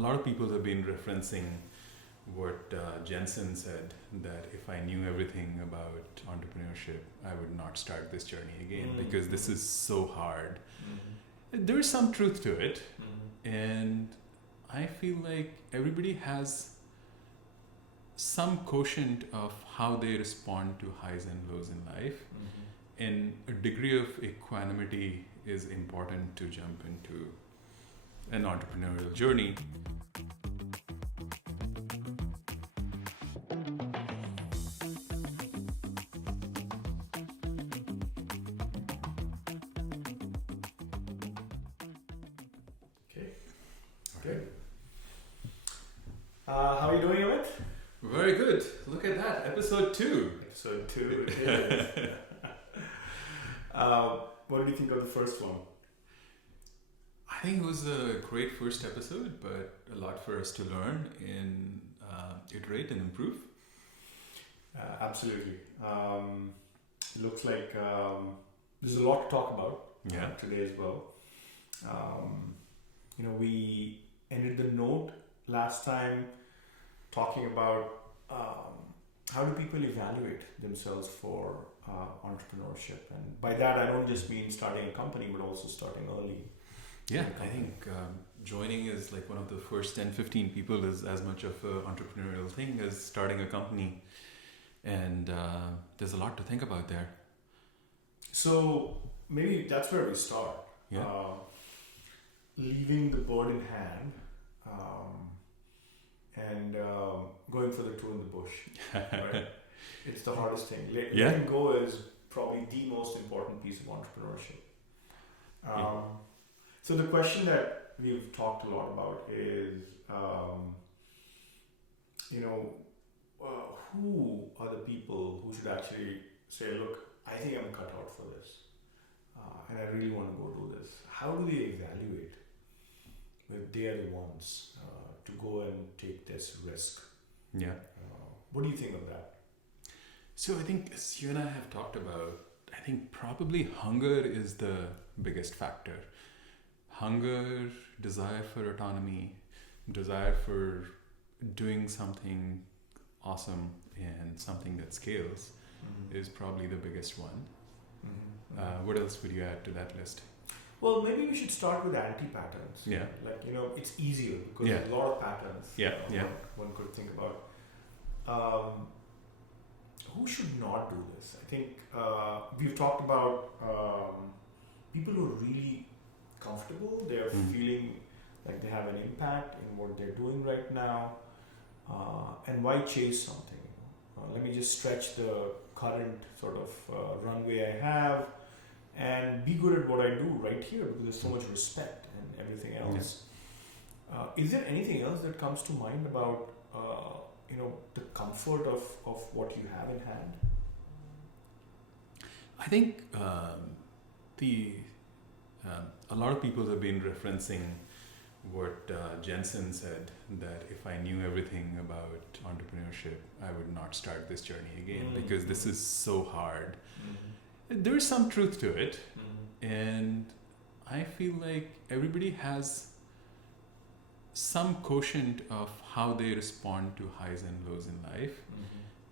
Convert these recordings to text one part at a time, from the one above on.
lot of people have been referencing what Jensen said, that if I knew everything about entrepreneurship, I would not start this journey again because this is so hard. There is some truth to it, and I feel like everybody has some quotient of how they respond to highs and lows in life, and a degree of equanimity is important to jump into an entrepreneurial journey. Good. How are you doing, Amit? Very good. Look at that. Episode 2. Episode 2 it is. What did you think of the first one? I think it was a great first episode, but a lot for us to learn and iterate and improve. Absolutely. Looks like there's a lot to talk about today as well. We ended the note last time talking about how do people evaluate themselves for entrepreneurship, and by that I don't just mean starting a company but also starting early. Yeah, I think joining is like one of the first 10-15 people is as much of an entrepreneurial thing as starting a company, and there's a lot to think about there. So maybe that's where we start. Leaving the bird in hand and going for the two in the bush. Right? It's the hardest thing. Letting go is probably the most important piece of entrepreneurship. So the question that we've talked a lot about is, who are the people who should actually say, look, I think I'm cut out for this, and I really want to go do this. How do they evaluate if they are the ones to go and take this risk? What do you think of that? So I think, as you and I have talked about, I think probably hunger is the biggest factor. Hunger, desire for autonomy, desire for doing something awesome and something that scales is probably the biggest one. What else would you add to that list? Well, maybe we should start with anti-patterns. It's easier because there's a lot of patterns one could think about. Who should not do this? I think we've talked about people who are really comfortable. They're feeling like they have an impact in what they're doing right now. And why chase something? Let me just stretch the current sort of runway I have and be good at what I do right here because there's so much respect and everything else. Is there anything else that comes to mind about the comfort of what you have in hand? I think a lot of people have been referencing what Jensen said, that if I knew everything about entrepreneurship, I would not start this journey again because this is so hard. There is some truth to it, and I feel like everybody has some quotient of how they respond to highs and lows in life,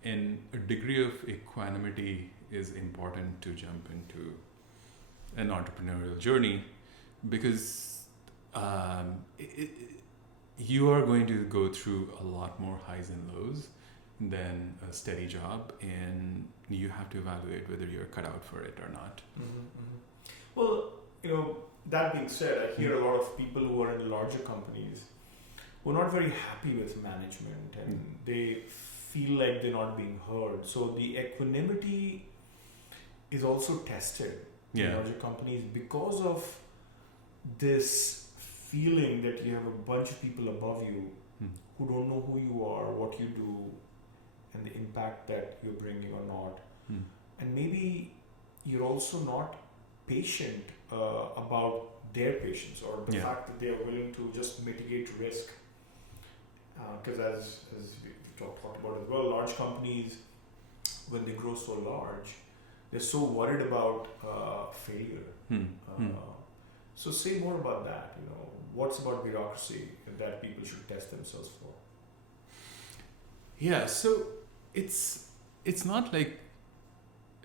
and a degree of equanimity is important to jump into an entrepreneurial journey because you are going to go through a lot more highs and lows than a steady job, and you have to evaluate whether you're cut out for it or not. Well, that being said, I hear a lot of people who are in larger companies who are not very happy with management and they feel like they're not being heard. So the equanimity is also tested in larger companies because of this feeling that you have a bunch of people above you who don't know who you are, what you do, and the impact that you're bringing or not. And maybe you're also not patient about their patience or the fact that they are willing to just mitigate risk. Because as we talked about as well, large companies, when they grow so large, they're so worried about failure. So say more about that. what's about bureaucracy that people should test themselves for? Yeah, so it's not like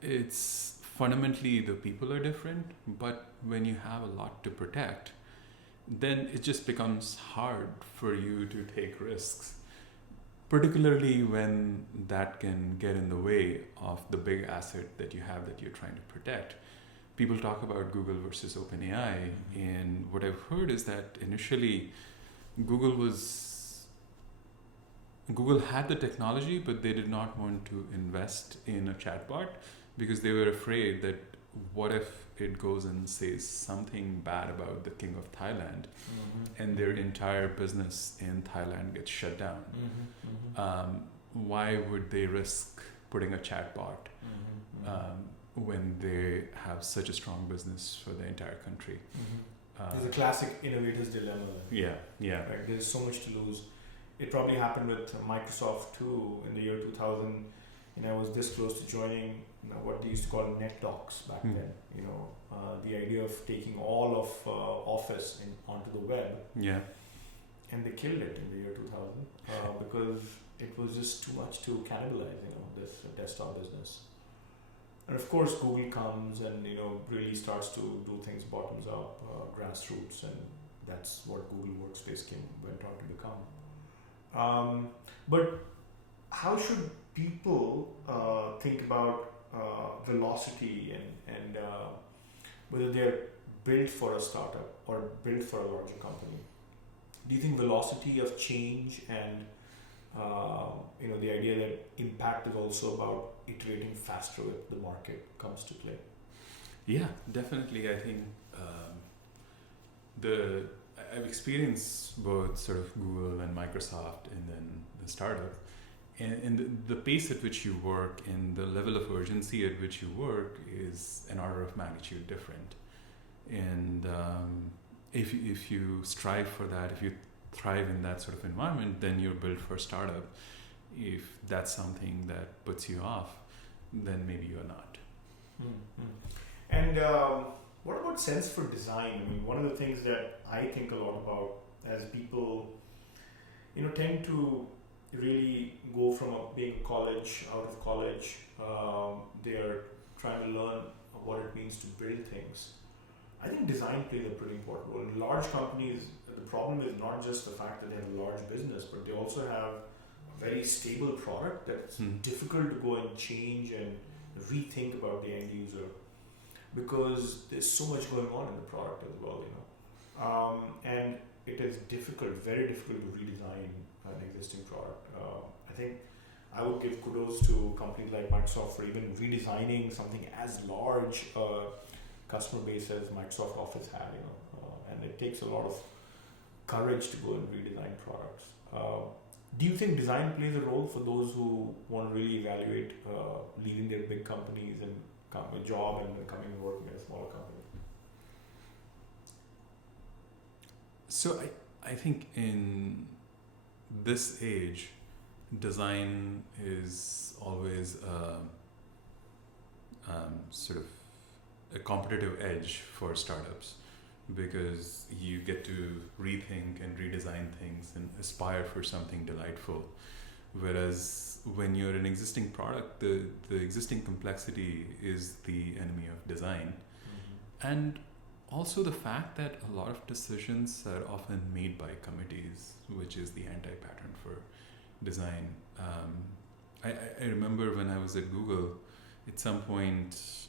it's fundamentally the people are different, but when you have a lot to protect, then it just becomes hard for you to take risks, particularly when that can get in the way of the big asset that you have that you're trying to protect. People talk about Google versus OpenAI, and what I've heard is that initially Google had the technology, but they did not want to invest in a chatbot because they were afraid that what if it goes and says something bad about the king of Thailand, and their entire business in Thailand gets shut down. Why would they risk putting a chatbot when they have such a strong business for the entire country? There's a classic innovator's dilemma. Yeah. Right? There's so much to lose. It probably happened with Microsoft too in the year 2000. I was this close to joining what they used to call net docs back then. The idea of taking all of Office onto the web. Yeah. And they killed it in the year 2000 because it was just too much to cannibalize, this desktop business. And of course, Google comes and really starts to do things bottoms up, grassroots, and that's what Google Workspace went on to become. But how should people think about velocity and whether they're built for a startup or built for a larger company? Do you think velocity of change and the idea that impact is also about iterating faster with the market comes to play? Yeah, definitely. I think I've experienced both sort of Google and Microsoft and then the startup. And the pace at which you work and the level of urgency at which you work is an order of magnitude different. And if you strive for that, if you thrive in that sort of environment, then you're built for startup. If that's something that puts you off, then maybe you're not. And what about sense for design? One of the things that I think a lot about as people, tend to really go from being out of college, they are trying to learn what it means to build things. I think design plays a pretty important role. In large companies, the problem is not just the fact that they have a large business, but they also have a very stable product that's difficult to go and change and rethink about the end user because there's so much going on in the product as well, and it is very difficult to redesign an existing product. I think I would give kudos to companies like Microsoft for even redesigning something as large customer base as Microsoft Office had, and it takes a lot of courage to go and redesign products. Do you think design plays a role for those who want to really evaluate leaving their big companies and a job and coming and working at a smaller company? So I think in this age, design is always sort of a competitive edge for startups because you get to rethink and redesign things and aspire for something delightful. Whereas when you're an existing product, the existing complexity is the enemy of design. And also the fact that a lot of decisions are often made by committees, which is the anti-pattern for design. I remember when I was at Google, at some point,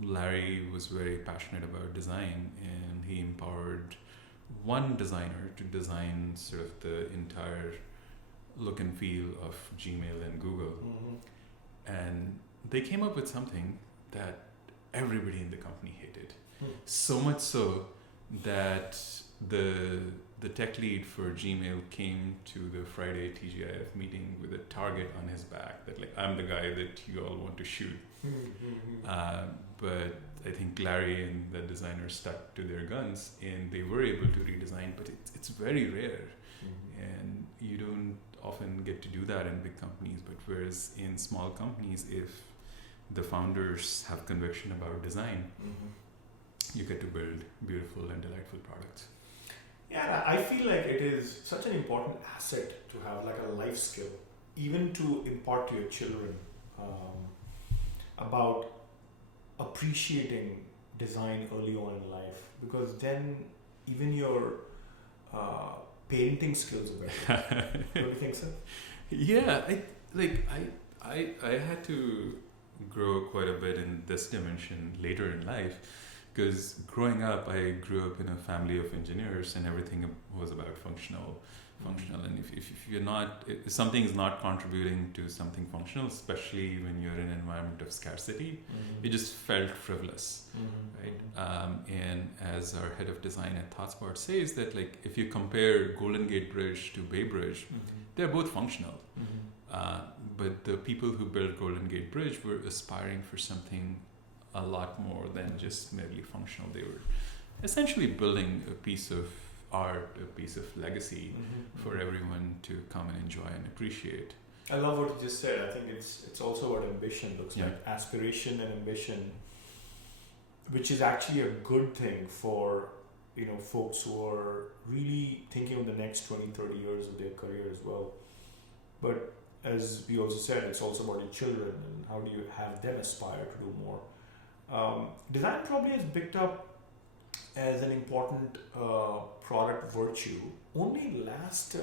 Larry was very passionate about design and he empowered one designer to design sort of the entire look and feel of Gmail and Google. And they came up with something that everybody in the company hated. So much so that the tech lead for Gmail came to the Friday TGIF meeting with a target on his back that I'm the guy that you all want to shoot. But I think Larry and the designer stuck to their guns and they were able to redesign, but it's very rare. And you don't often get to do that in big companies, but whereas in small companies, if the founders have conviction about design, you get to build beautiful and delightful products. Yeah, I feel like it is such an important asset to have like a life skill, even to impart to your children about appreciating design early on in life, because then even your parenting skills are better. Don't you think so? Yeah, I had to grow quite a bit in this dimension later in life, because growing up I grew up in a family of engineers and everything was about functional, and if you're not, if something is not contributing to something functional, especially when you're in an environment of scarcity, it just felt frivolous, right? And as our head of design at ThoughtSpot says, that like if you compare Golden Gate Bridge to Bay Bridge, they're both functional. But the people who built Golden Gate Bridge were aspiring for something a lot more than just merely functional. They were essentially building a piece of art, a piece of legacy for everyone to come and enjoy and appreciate. I love what you just said. I think it's also what ambition looks like. Aspiration and ambition, which is actually a good thing for folks who are really thinking of the next 20, 30 years of their career as well. But as we also said, it's also about your children and how do you have them aspire to do more. Design probably has picked up as an important product virtue only last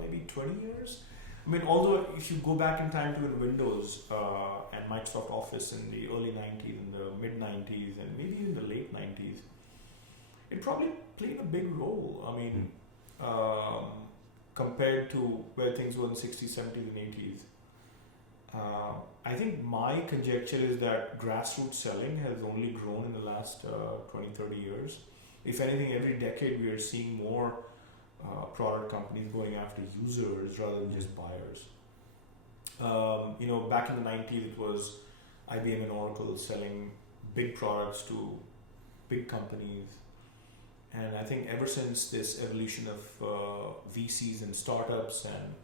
maybe 20 years. I mean, although if you go back in time to when Windows and Microsoft Office in the early 90s, in the mid 90s, and maybe even the late 90s, it probably played a big role. I mean, compared to where things were in the 60s, 70s, and 80s. I think my conjecture is that grassroots selling has only grown in the last 20, 30 years. If anything, every decade we are seeing more product companies going after users rather than just buyers. Back in the 90s, it was IBM and Oracle selling big products to big companies. And I think ever since this evolution of VCs and startups, and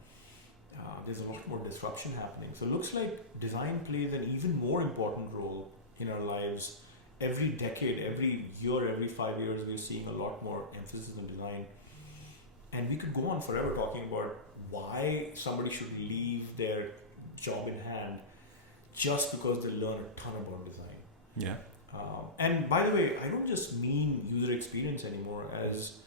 there's a lot more disruption happening. So it looks like design plays an even more important role in our lives. Every decade, every year, every 5 years, we're seeing a lot more emphasis on design. And we could go on forever talking about why somebody should leave their job in hand just because they learn a ton about design. Yeah. And by the way, I don't just mean user experience anymore, as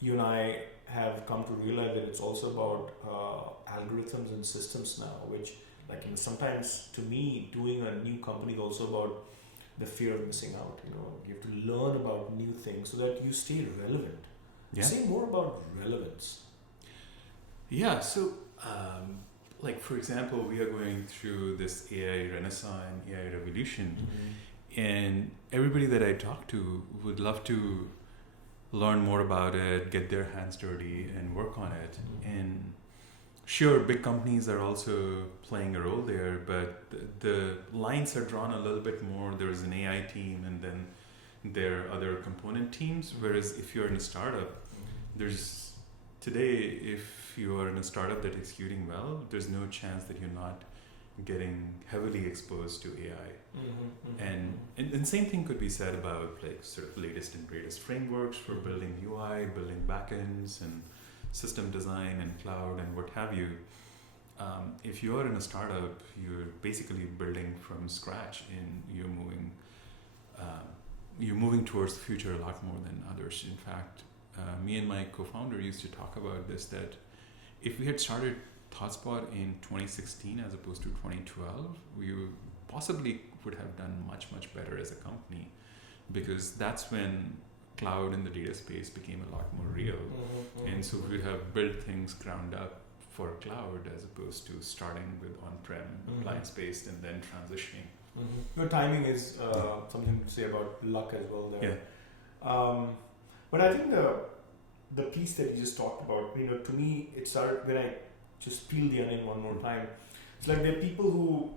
you and I have come to realize that it's also about algorithms and systems now, which sometimes to me, doing a new company is also about the fear of missing out. You have to learn about new things so that you stay relevant. Yeah. Say more about relevance. Yeah, so for example, we are going through this AI renaissance, AI revolution, and everybody that I talk to would love to learn more about it, get their hands dirty and work on it. And sure, big companies are also playing a role there, but the lines are drawn a little bit more. There's an AI team and then there are other component teams, whereas if you're in a startup, today, if you are in a startup that is executing well, there's no chance that you're not getting heavily exposed to AI. And same thing could be said about sort of latest and greatest frameworks for building UI, building backends and system design and cloud and what have you. If you're in a startup, you're basically building from scratch and you're moving towards the future a lot more than others. In fact, me and my co-founder used to talk about this, that if we had started ThoughtSpot in 2016 as opposed to 2012, we possibly would have done much, much better as a company, because that's when cloud and the data space became a lot more real. And so we would have built things ground up for cloud as opposed to starting with on-prem, appliance-based, and then transitioning. Your timing is something to say about luck as well there. Yeah. But I think the piece that you just talked about, to me, it started when I just peel the onion one more time. It's like there are people who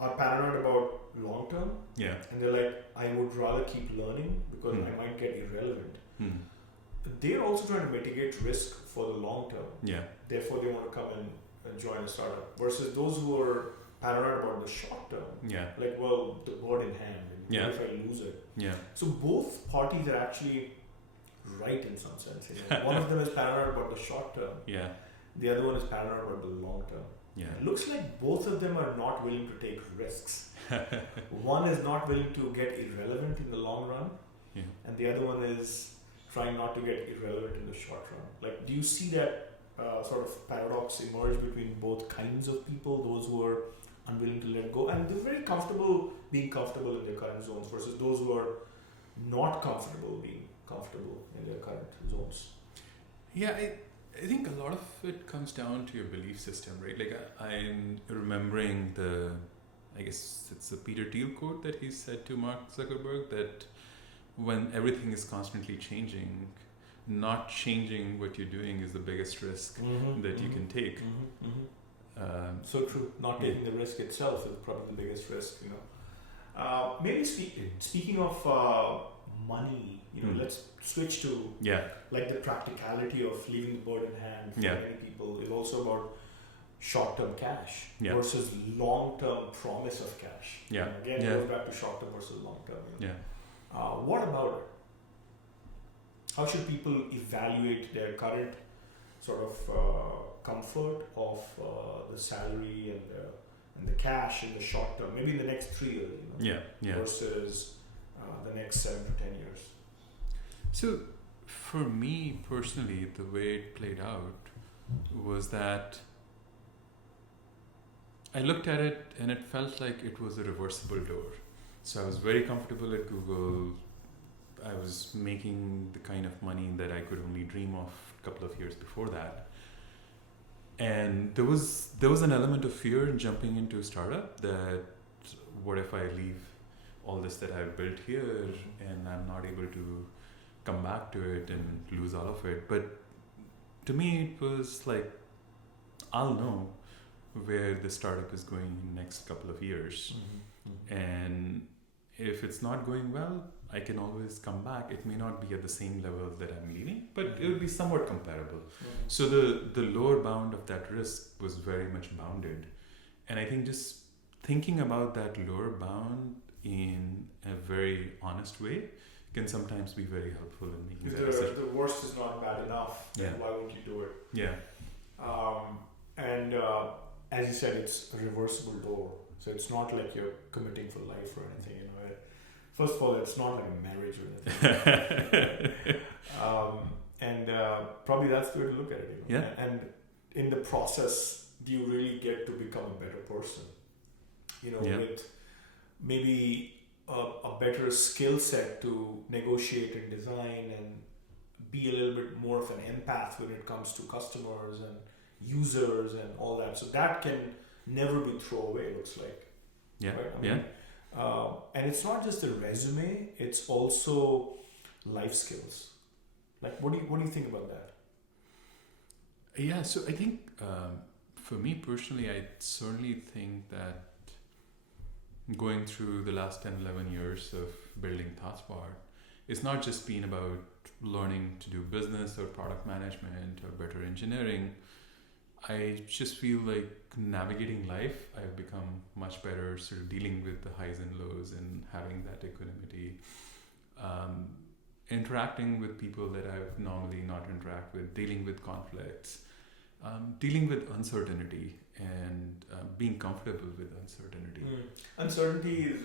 are paranoid about long term. Yeah. And they're like, I would rather keep learning because I might get irrelevant. They're also trying to mitigate risk for the long term. Yeah. Therefore, they want to come and join a startup. Versus those who are paranoid about the short term. Yeah. Like, well, the bird in hand. What if I lose it? Yeah. So both parties are actually right in some sense. One of them is paranoid about the short term. Yeah. The other one is paranoid about the long term. Yeah. It looks like both of them are not willing to take risks. One is not willing to get irrelevant in the long run, and the other one is trying not to get irrelevant in the short run. Like, do you see that sort of paradox emerge between both kinds of people, those who are unwilling to let go and they're very comfortable being comfortable in their current zones versus those who are not comfortable being comfortable in their current zones? Yeah, I think a lot of it comes down to your belief system, right? Like I'm remembering I guess it's a Peter Thiel quote that he said to Mark Zuckerberg, that when everything is constantly changing, not changing what you're doing is the biggest risk that you can take. So true. Not taking the risk itself is probably the biggest risk. Maybe speaking of money, let's switch to like the practicality of leaving the bird in hand for many people is also about short-term cash versus long-term promise of cash. Again, it goes back to short-term versus long-term. What about it? How should people evaluate their current sort of comfort of the salary and the cash in the short term, maybe in the next 3 years, versus the next 7 to 10 years? So, for me personally, the way it played out was that I looked at it and it felt like it was a reversible door. So I was very comfortable at Google. I was making the kind of money that I could only dream of a couple of years before that. And there was an element of fear in jumping into a startup, that what if I leave all this that I've built here and I'm not able to come back to it and lose all of it. But to me, it was like, I'll know where the startup is going in the next couple of years. And if it's not going well, I can always come back. It may not be at the same level that I'm leaving, but it will be somewhat comparable. So the lower bound of that risk was very much bounded. And I think just thinking about that lower bound in a very honest way can sometimes be very helpful in making that decision. The worst is not bad enough, then why won't you do it? And as you said, it's a reversible door. So it's not like you're committing for life or anything, First of all, it's not like a marriage or anything. And probably that's the way to look at it. And in the process, do you really get to become a better person? With maybe a better skill set to negotiate and design and be a little bit more of an empath when it comes to customers and users and all that. So that can never be thrown away, it looks like. And it's not just a resume, it's also life skills. Like, what do you think about that? Yeah, so I think for me personally, I certainly think that going through the last 10, 11 years of building ThoughtSpot, it's not just been about learning to do business or product management or better engineering. I just feel like navigating life, I've become much better sort of dealing with the highs and lows and having that equanimity. Interacting with people that I've normally not interact with, dealing with conflicts, dealing with uncertainty and being comfortable with uncertainty. Uncertainty is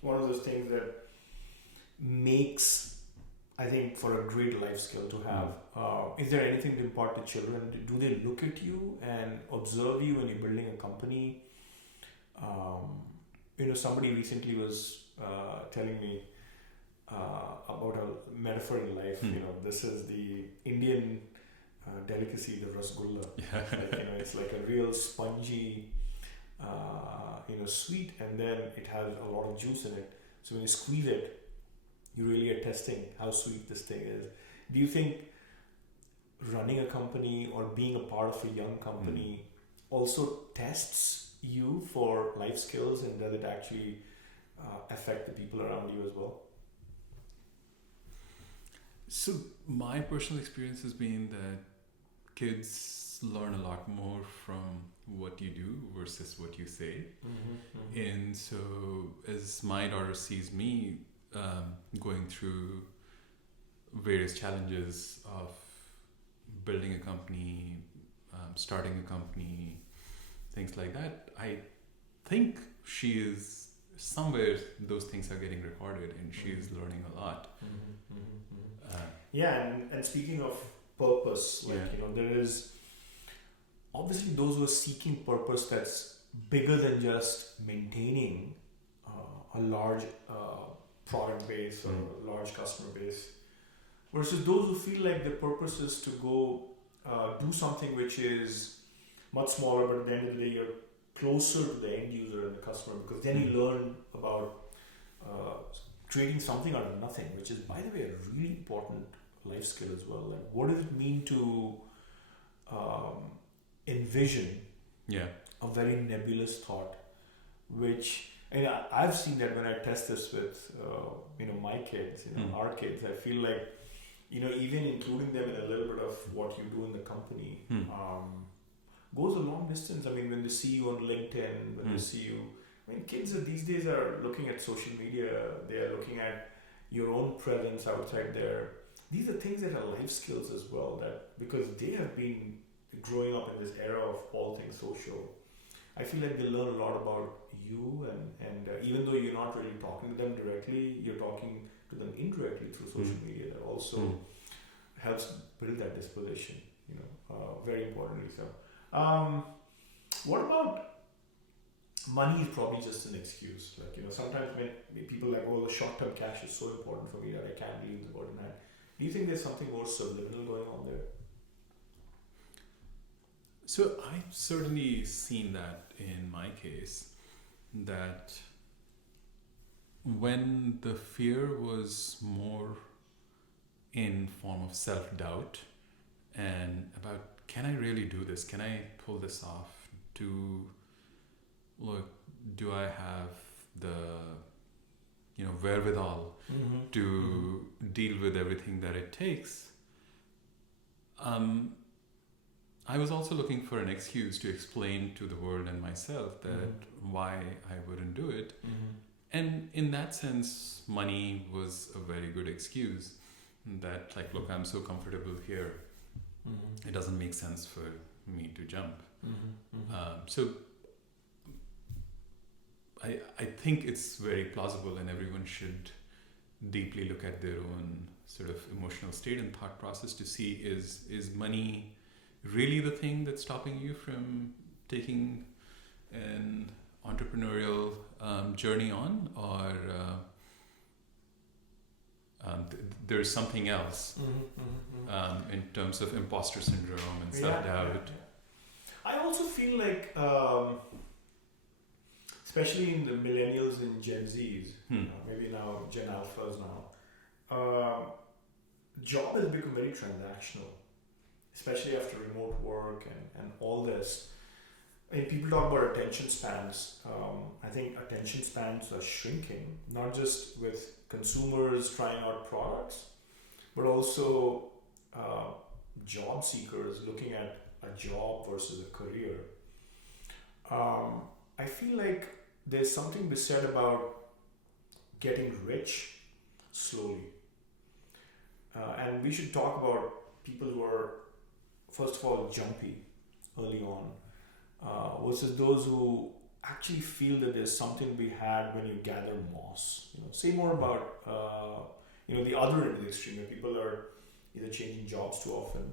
one of those things that makes, I think, for a great life skill to have. Is there anything to impart to children? Do they look at you and observe you when you're building a company? Somebody recently was telling me about a metaphor in life. This is the Indian delicacy, the rasgulla. It's like a real spongy, sweet, and then it has a lot of juice in it. So when you squeeze it, you really are testing how sweet this thing is. Do you think running a company or being a part of a young company also tests you for life skills, and does it actually affect the people around you as well? So my personal experience has been that kids learn a lot more from what you do versus what you say. And so as my daughter sees me going through various challenges of building a company, starting a company, things like that, I think she is somewhere, those things are getting recorded and she is learning a lot. And speaking of purpose, there is obviously those who are seeking purpose that's bigger than just maintaining a large product base or a large customer base, versus those who feel like their purpose is to go do something which is much smaller, but at the end of the day you're closer to the end user and the customer, because then you learn about creating something out of nothing, which is, by the way, a really important life skill as well. Like, what does it mean to envision a very nebulous thought, which, and I've seen that when I test this with my kids, our kids, I feel like even including them in a little bit of what you do in the company goes a long distance. I mean, when they see you on LinkedIn, when they see you, kids these days are looking at social media, they are looking at your own presence outside there. These are things that are life skills as well, that because they have been growing up in this era of all things social, I feel like they learn a lot about you, and even though you're not really talking to them directly, you're talking to them indirectly through social media. That also helps build that disposition, very importantly so. What about money? Is probably just an excuse. Like, sometimes when people are like, oh, the short-term cash is so important for me that I can't leave the bottom line. Do you think there's something more subliminal going on there? So I've certainly seen that in my case, that when the fear was more in form of self-doubt and about, can I really do this? Can I pull this off? Do I have the wherewithal to deal with everything that it takes? I was also looking for an excuse to explain to the world and myself that why I wouldn't do it. And in that sense, money was a very good excuse. That, like, look, I'm so comfortable here. It doesn't make sense for me to jump. So I think it's very plausible, and everyone should deeply look at their own sort of emotional state and thought process to see, is money really the thing that's stopping you from taking an entrepreneurial journey on, or there's something else in terms of imposter syndrome and self-doubt. I also feel like, especially in the millennials and Gen Zs, maybe now Gen Alphas now, job has become very transactional, especially after remote work and all this. I mean, people talk about attention spans. I think attention spans are shrinking, not just with consumers trying out products, but also job seekers looking at a job versus a career. I feel like there's something to be said about getting rich slowly. And we should talk about people who are, first of all, jumpy early on, versus those who actually feel that there's something to be had when you gather moss. Say more about the other end of the extreme, where people are either changing jobs too often,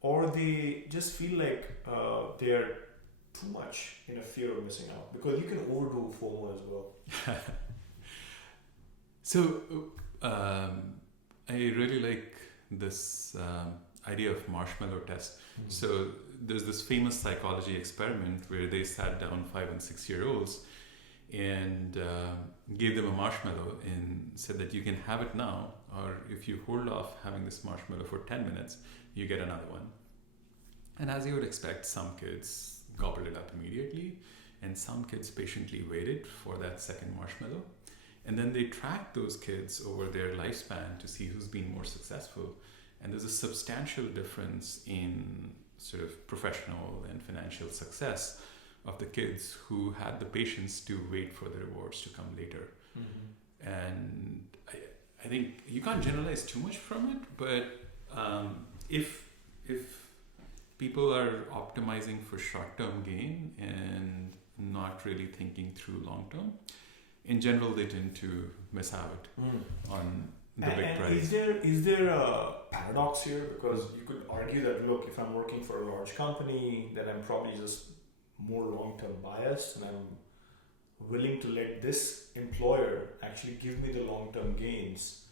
or they just feel like they're too much in a fear of missing out, because you can overdo FOMO as well. So I really like this idea of marshmallow test. So there's this famous psychology experiment where they sat down 5 and 6 year olds and gave them a marshmallow and said that you can have it now, or if you hold off having this marshmallow for 10 minutes, you get another one. And as you would expect, some kids gobbled it up immediately, and some kids patiently waited for that second marshmallow. And then they tracked those kids over their lifespan to see who's been more successful. And there's a substantial difference in sort of professional and financial success of the kids who had the patience to wait for the rewards to come later. And I think you can't generalize too much from it, but if people are optimizing for short-term gain and not really thinking through long-term, in general they tend to miss out on the big prize. Is there a paradox here? Because you could argue that, look, if I'm working for a large company, then I'm probably just more long-term biased, and I'm willing to let this employer actually give me the long-term gains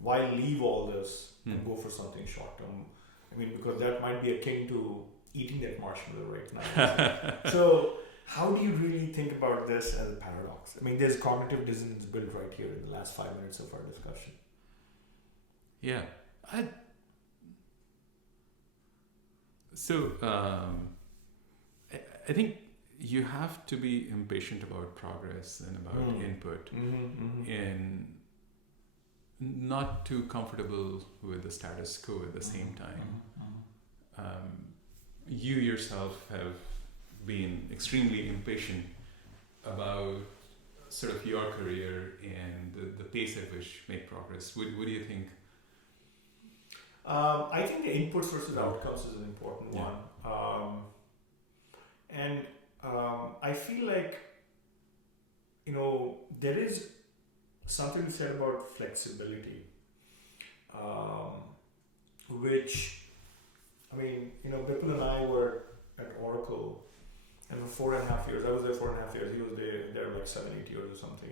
while leave all this and go for something short-term. I mean, because that might be akin to eating that marshmallow right now. So how do you really think about this as a paradox? I mean, there's cognitive dissonance built right here in the last 5 minutes of our discussion. Yeah. I think you have to be impatient about progress and about input and not too comfortable with the status quo at the same time. You yourself have been extremely impatient about sort of your career and the pace at which you make progress. What do you think? I think the inputs versus outcomes is an important one. I feel like, there is something said about flexibility, which, Bipul and I were at Oracle, and for 4.5 years, I was there 4.5 years, he was there like 7-8 years or something,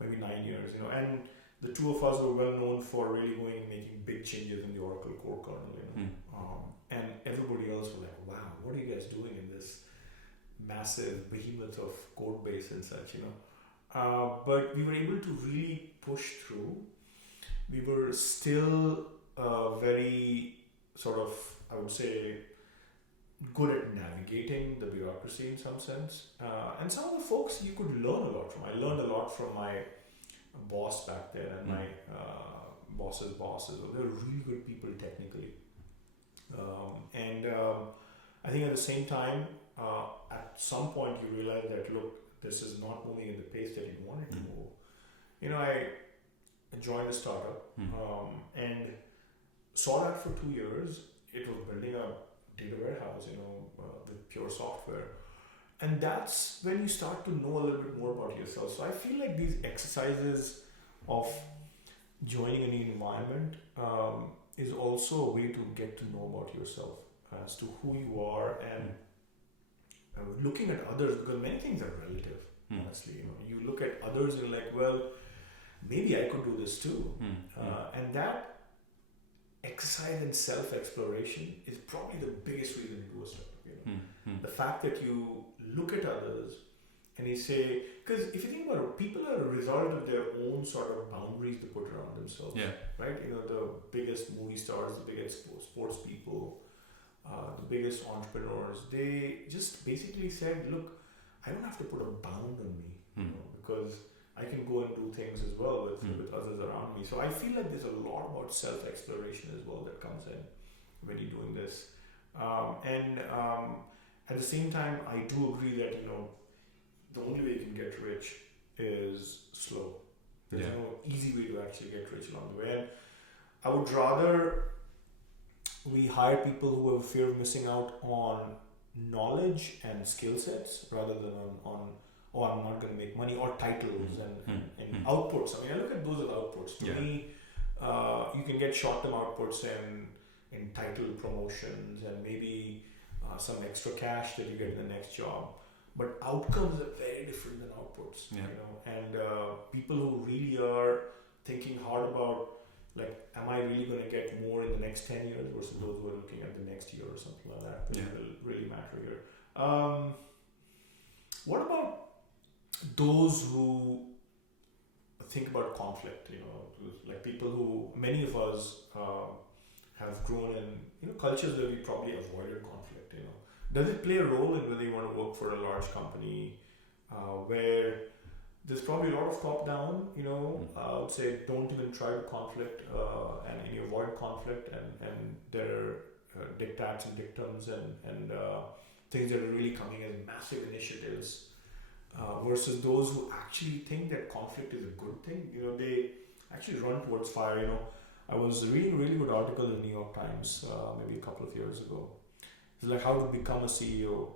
maybe 9 years, and the two of us were well known for really going and making big changes in the Oracle core kernel, and everybody else was like, wow, what are you guys doing in this massive behemoth of code base and such, but we were able to really push through. We were still very sort of, I would say, good at navigating the bureaucracy in some sense. And some of the folks you could learn a lot from. I learned a lot from my boss back then and my boss's bosses. They were really good people technically. I think at the same time, at some point you realize that, look, this is not moving at the pace that you want it to move. I joined a startup and saw that for 2 years. It was building a data warehouse, with pure software. And that's when you start to know a little bit more about yourself. So I feel like these exercises of joining a new environment is also a way to get to know about yourself as to who you are and looking at others, because many things are relative, honestly. You look at others and you're like, well, maybe I could do this too. And that exercise in self-exploration is probably the biggest reason to do a startup. The fact that you look at others and you say, because if you think about it, people are a result of their own sort of boundaries they put around themselves, right? The biggest movie stars, the biggest sports people, the biggest entrepreneurs, they just basically said, look, I don't have to put a bound on me, because I can go and do things as well with others around me. So I feel like there's a lot about self-exploration as well that comes in when you're doing this. At the same time, I do agree that, the only way you can get rich is slow. There's no easy way to actually get rich along the way. And I would rather we hire people who have a fear of missing out on knowledge and skill sets rather than on I'm not going to make money, or titles and outputs. I look at those as outputs. To me, you can get short-term outputs in title promotions and maybe some extra cash that you get in the next job. But outcomes are very different than outputs. And people who really are thinking hard about, like, am I really going to get more in the next 10 years versus those who are looking at the next year or something like that, that will really matter here. What about those who think about conflict? Like people who, many of us have grown in cultures where we probably avoided conflict. Does it play a role in whether you want to work for a large company where there's probably a lot of top down? I would say don't even try to conflict and you avoid conflict, and there are diktats and dictums and things that are really coming as massive initiatives versus those who actually think that conflict is a good thing. actually run towards fire. I was reading a really good article in the New York Times maybe a couple of years ago. It's like how to become a CEO,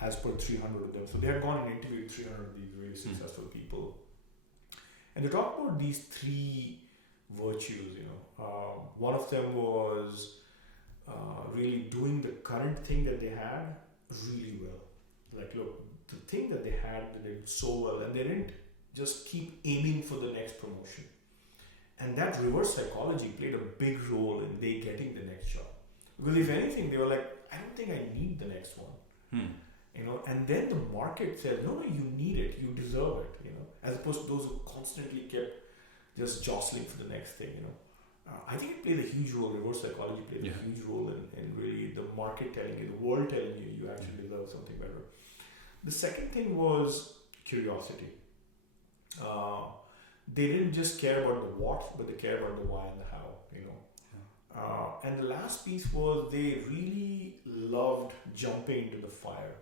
as per 300 of them. So they had gone and interviewed 300 of these really successful people. And they talk about these three virtues, one of them was really doing the current thing that they had really well. Like, look, the thing that they had, they did so well, and they didn't just keep aiming for the next promotion. And that reverse psychology played a big role in they getting the next job. Because if anything, they were like, I don't think I need the next one. And then the market said, no, you need it, you deserve it, as opposed to those who constantly kept just jostling for the next thing, I think it played a huge role, reverse psychology played a huge role in really the market telling you, the world telling you actually deserve something better. The second thing was curiosity. They didn't just care about the what, but they cared about the why and the how, and the last piece was they really loved jumping into the fire.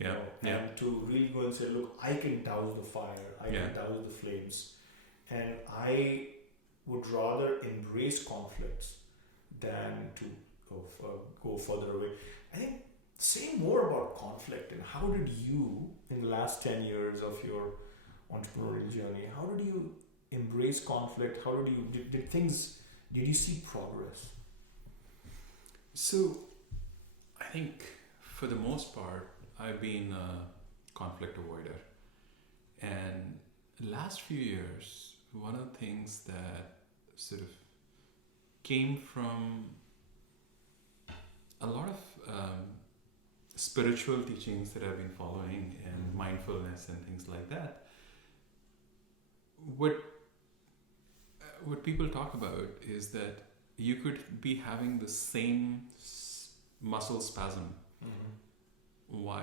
And to really go and say, look, I can douse the fire, I can douse the flames, and I would rather embrace conflicts than to go further away. I think say more about conflict, and how did you, in the last 10 years of your entrepreneurial journey, how did you embrace conflict? How did you see progress? So I think for the most part, I've been a conflict avoider. And the last few years, one of the things that sort of came from a lot of spiritual teachings that I've been following and mindfulness and things like that, what people talk about is that you could be having the same muscle spasm while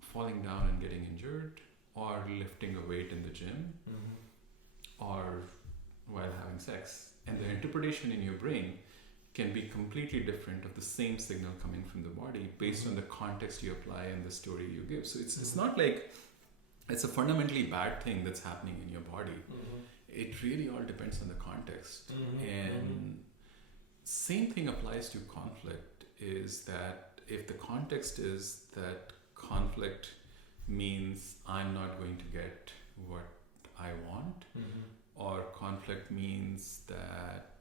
falling down and getting injured, or lifting a weight in the gym, or while having sex, and the interpretation in your brain can be completely different of the same signal coming from the body based on the context you apply and the story you give. So it's not like it's a fundamentally bad thing that's happening in your body. It really all depends on the context. And same thing applies to conflict, is that if the context is that conflict means I'm not going to get what I want, or conflict means that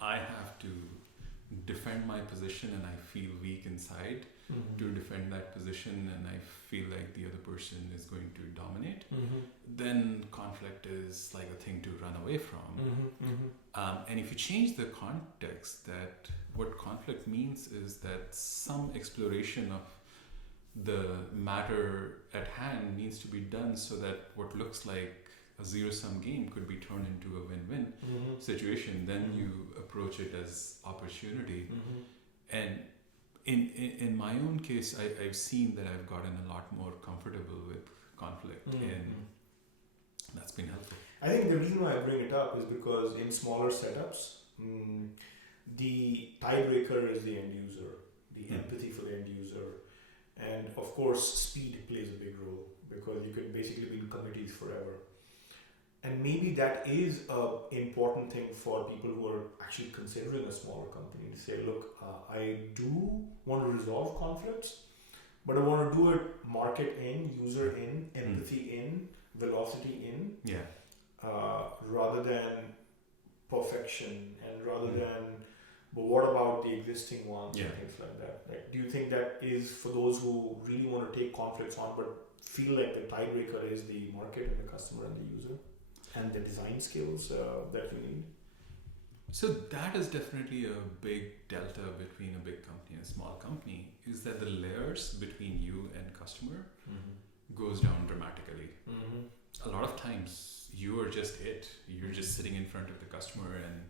I have to defend my position and I feel weak inside to defend that position, and I feel like the other person is going to dominate, then conflict is like a thing to run away from. And if you change the context, that what conflict means is that some exploration of the matter at hand needs to be done so that what looks like a zero-sum game could be turned into a win-win situation. Then you approach it as opportunity. And in my own case, I've seen that I've gotten a lot more comfortable with conflict, and that's been helpful. I think the reason why I bring it up is because in smaller setups, the tiebreaker is the end user, the empathy for the end user. And of course, speed plays a big role because you can basically be in committees forever. And maybe that is an important thing for people who are actually considering a smaller company to say, look, I do want to resolve conflicts, but I want to do it market in, user in, empathy in, velocity in, rather than perfection, and rather than, but what about the existing ones and things like that? Like, do you think that is for those who really want to take conflicts on but feel like the tiebreaker is the market and the customer and the user and the design skills that you need? So that is definitely a big delta between a big company and a small company, is that the layers between you and customer goes down dramatically. A lot of times you are just it. You're just sitting in front of the customer and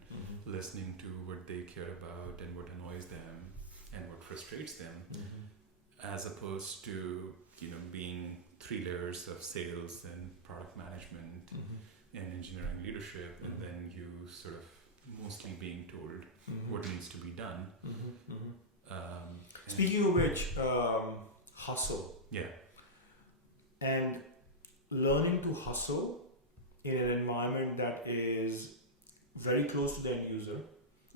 listening to what they care about and what annoys them and what frustrates them, as opposed to being 3 layers of sales and product management and engineering leadership, and then you sort of mostly being told what needs to be done. Speaking of which, hustle. Yeah. And learning to hustle in an environment that is very close to the end user.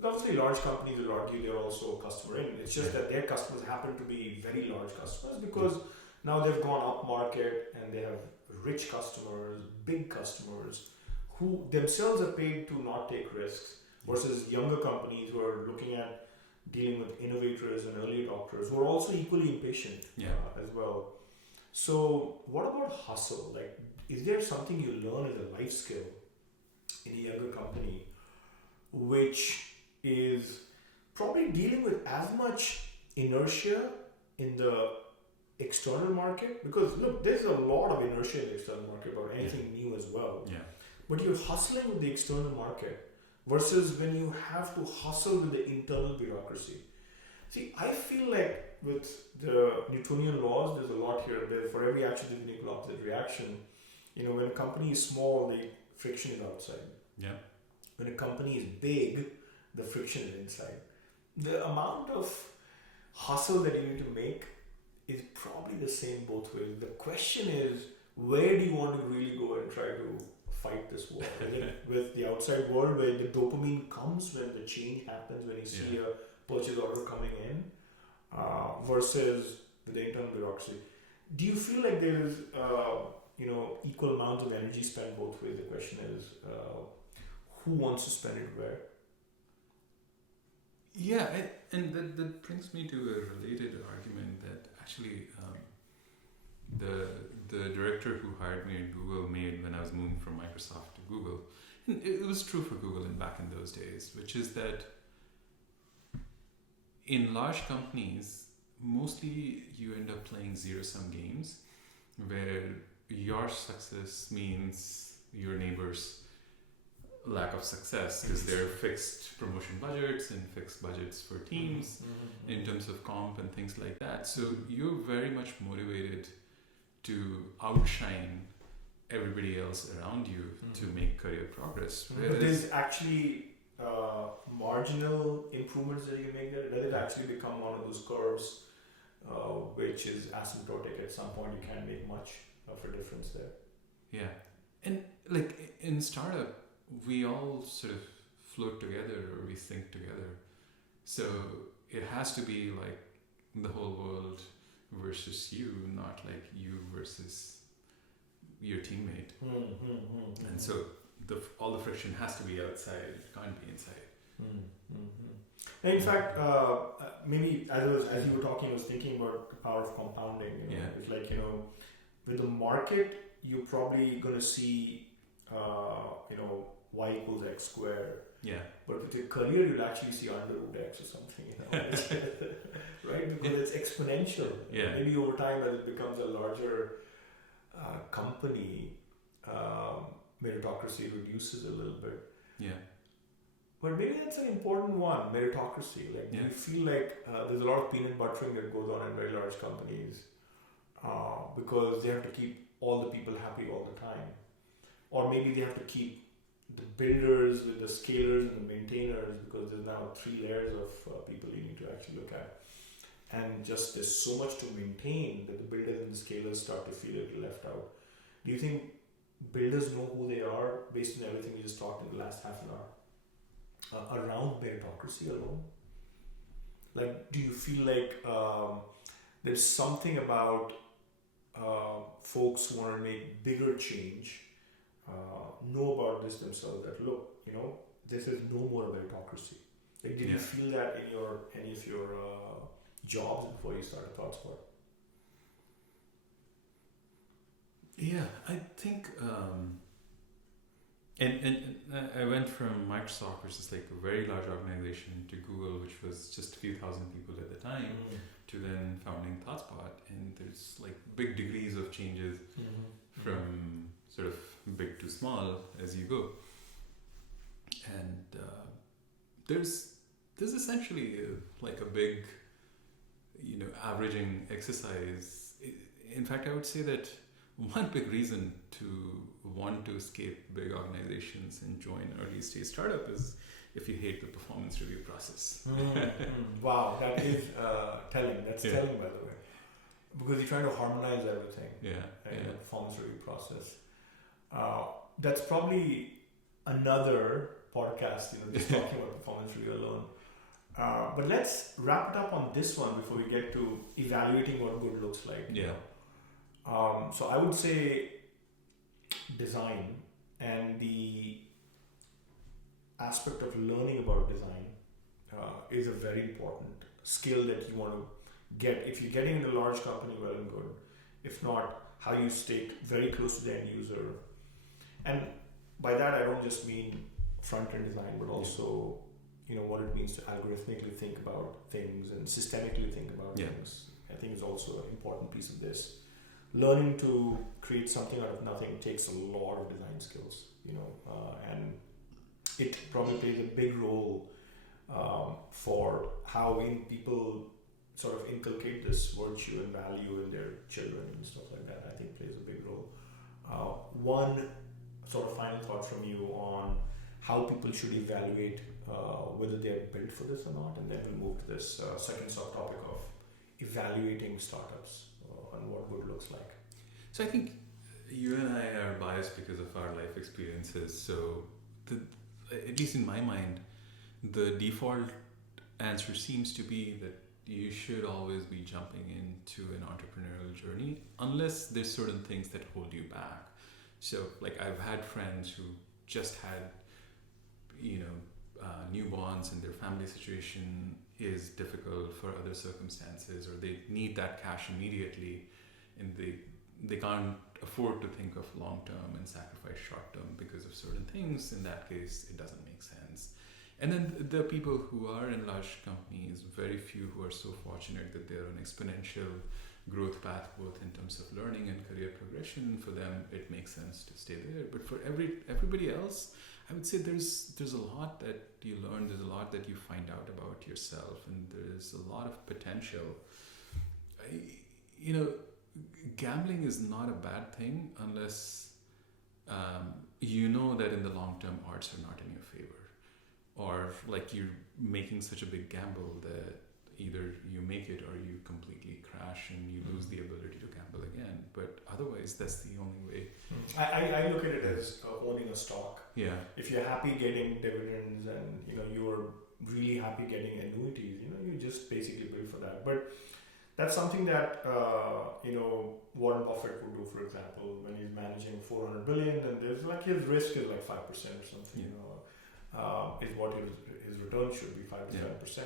Obviously, large companies will argue they're also a customer in. It's just that their customers happen to be very large customers because now they've gone up market and they have rich customers, big customers who themselves are paid to not take risks versus younger companies who are looking at dealing with innovators and early adopters who are also equally impatient as well. So what about hustle? Like, is there something you learn as a life skill in a younger company which is probably dealing with as much inertia in the external market? Because look, there's a lot of inertia in the external market about anything new as well. Yeah. But you're hustling with the external market versus when you have to hustle with the internal bureaucracy. See, I feel like with the Newtonian laws, there's a lot here. For every action, there's an equal opposite reaction. When a company is small, the friction is outside. Yeah. When a company is big, the friction is inside. The amount of hustle that you need to make is probably the same both ways. The question is, where do you want to really go and try to fight this war? With the outside world where the dopamine comes when the change happens, when you see a purchase order coming in, versus the internal bureaucracy. Do you feel like there is equal amounts of energy spent both ways? The question is, who wants to spend it where? Yeah, and that brings me to a related argument that actually the director who hired me at Google made when I was moving from Microsoft to Google. And it was true for Google back in those days, which is that in large companies, mostly you end up playing zero-sum games where your success means your neighbor's lack of success because there are fixed promotion budgets and fixed budgets for teams in terms of comp and things like that. So you're very much motivated to outshine everybody else around you to make career progress. But there's actually marginal improvements that you can make there. Does it actually become one of those curves which is asymptotic? At some point you can't make much of a difference there. Yeah. And like in startup, we all sort of float together or we think together. So it has to be like the whole world versus you, not like you versus your teammate. And so all the friction has to be outside, it can't be inside. And in fact, maybe as you were talking, I was thinking about the power of compounding. It's like, with the market, you're probably going to see, y equals x squared. Yeah. But with your career, you'll actually see under root x or something, right? Because it's exponential. Yeah. Maybe over time, as it becomes a larger company, meritocracy reduces a little bit. Yeah. But maybe that's an important one, meritocracy. Like, do you feel like there's a lot of peanut buttering that goes on in very large companies because they have to keep all the people happy all the time? Or maybe they have to keep the builders with the scalers and the maintainers because there's now 3 layers of people you need to actually look at. And just there's so much to maintain that the builders and the scalers start to feel a little left out. Do you think builders know who they are based on everything we just talked in the last half an hour around meritocracy alone? Like, do you feel like there's something about folks who want to make bigger change know about this themselves, that look, this is no more a meritocracy? Like, did you feel that in any of your jobs before you started ThoughtSpot? Yeah, I think, and I went from Microsoft, which is like a very large organization, to Google, which was just a few thousand people at the time, to then founding ThoughtSpot, and there's like big degrees of changes from sort of big to small as you go, and there's essentially like a big averaging exercise. In fact, I would say that one big reason to want to escape big organizations and join early stage startup is if you hate the performance review process. Wow, that is telling. That's telling, by the way, because you're tring to harmonize everything. Yeah. The performance review process. that's probably another podcast, just talking about performance review alone. But let's wrap it up on this one before we get to evaluating what good looks like. Yeah. So I would say design and the aspect of learning about design is a very important skill that you want to get. If you're getting into a large company, well and good. If not, how you stay very close to the end user. And by that, I don't just mean front-end design, but also, what it means to algorithmically think about things and systemically think about things. I think is also an important piece of this. Learning to create something out of nothing takes a lot of design skills, and it probably plays a big role for how people sort of inculcate this virtue and value in their children and stuff like that. I think plays a big role. One sort of final thought from you on how people should evaluate whether they're built for this or not, and then we'll move to this second subtopic of evaluating startups and what good looks like. So I think you and I are biased because of our life experiences. So at least in my mind, the default answer seems to be that you should always be jumping into an entrepreneurial journey unless there's certain things that hold you back. So like I've had friends who just had, newborns and their family situation is difficult for other circumstances, or they need that cash immediately and they can't afford to think of long term and sacrifice short term because of certain things. In that case, it doesn't make sense. And then the people who are in large companies, very few who are so fortunate that they're on exponential growth path, both in terms of learning and career progression. For them, it makes sense to stay there. But for everybody else, I would say there's a lot that you learn, there's a lot that you find out about yourself, and there's a lot of potential. Gambling is not a bad thing unless you know that in the long term odds are not in your favor, or like you're making such a big gamble that either you make it or you completely crash and you lose the ability to gamble again. But otherwise, that's the only way. I look at it as owning a stock. Yeah. If you're happy getting dividends and you're really happy getting annuities, you just basically build for that. But that's something that Warren Buffett would do, for example, when he's managing $400 billion, and there's like his risk is like 5% or something. Is what his return should be, 5 to 7%.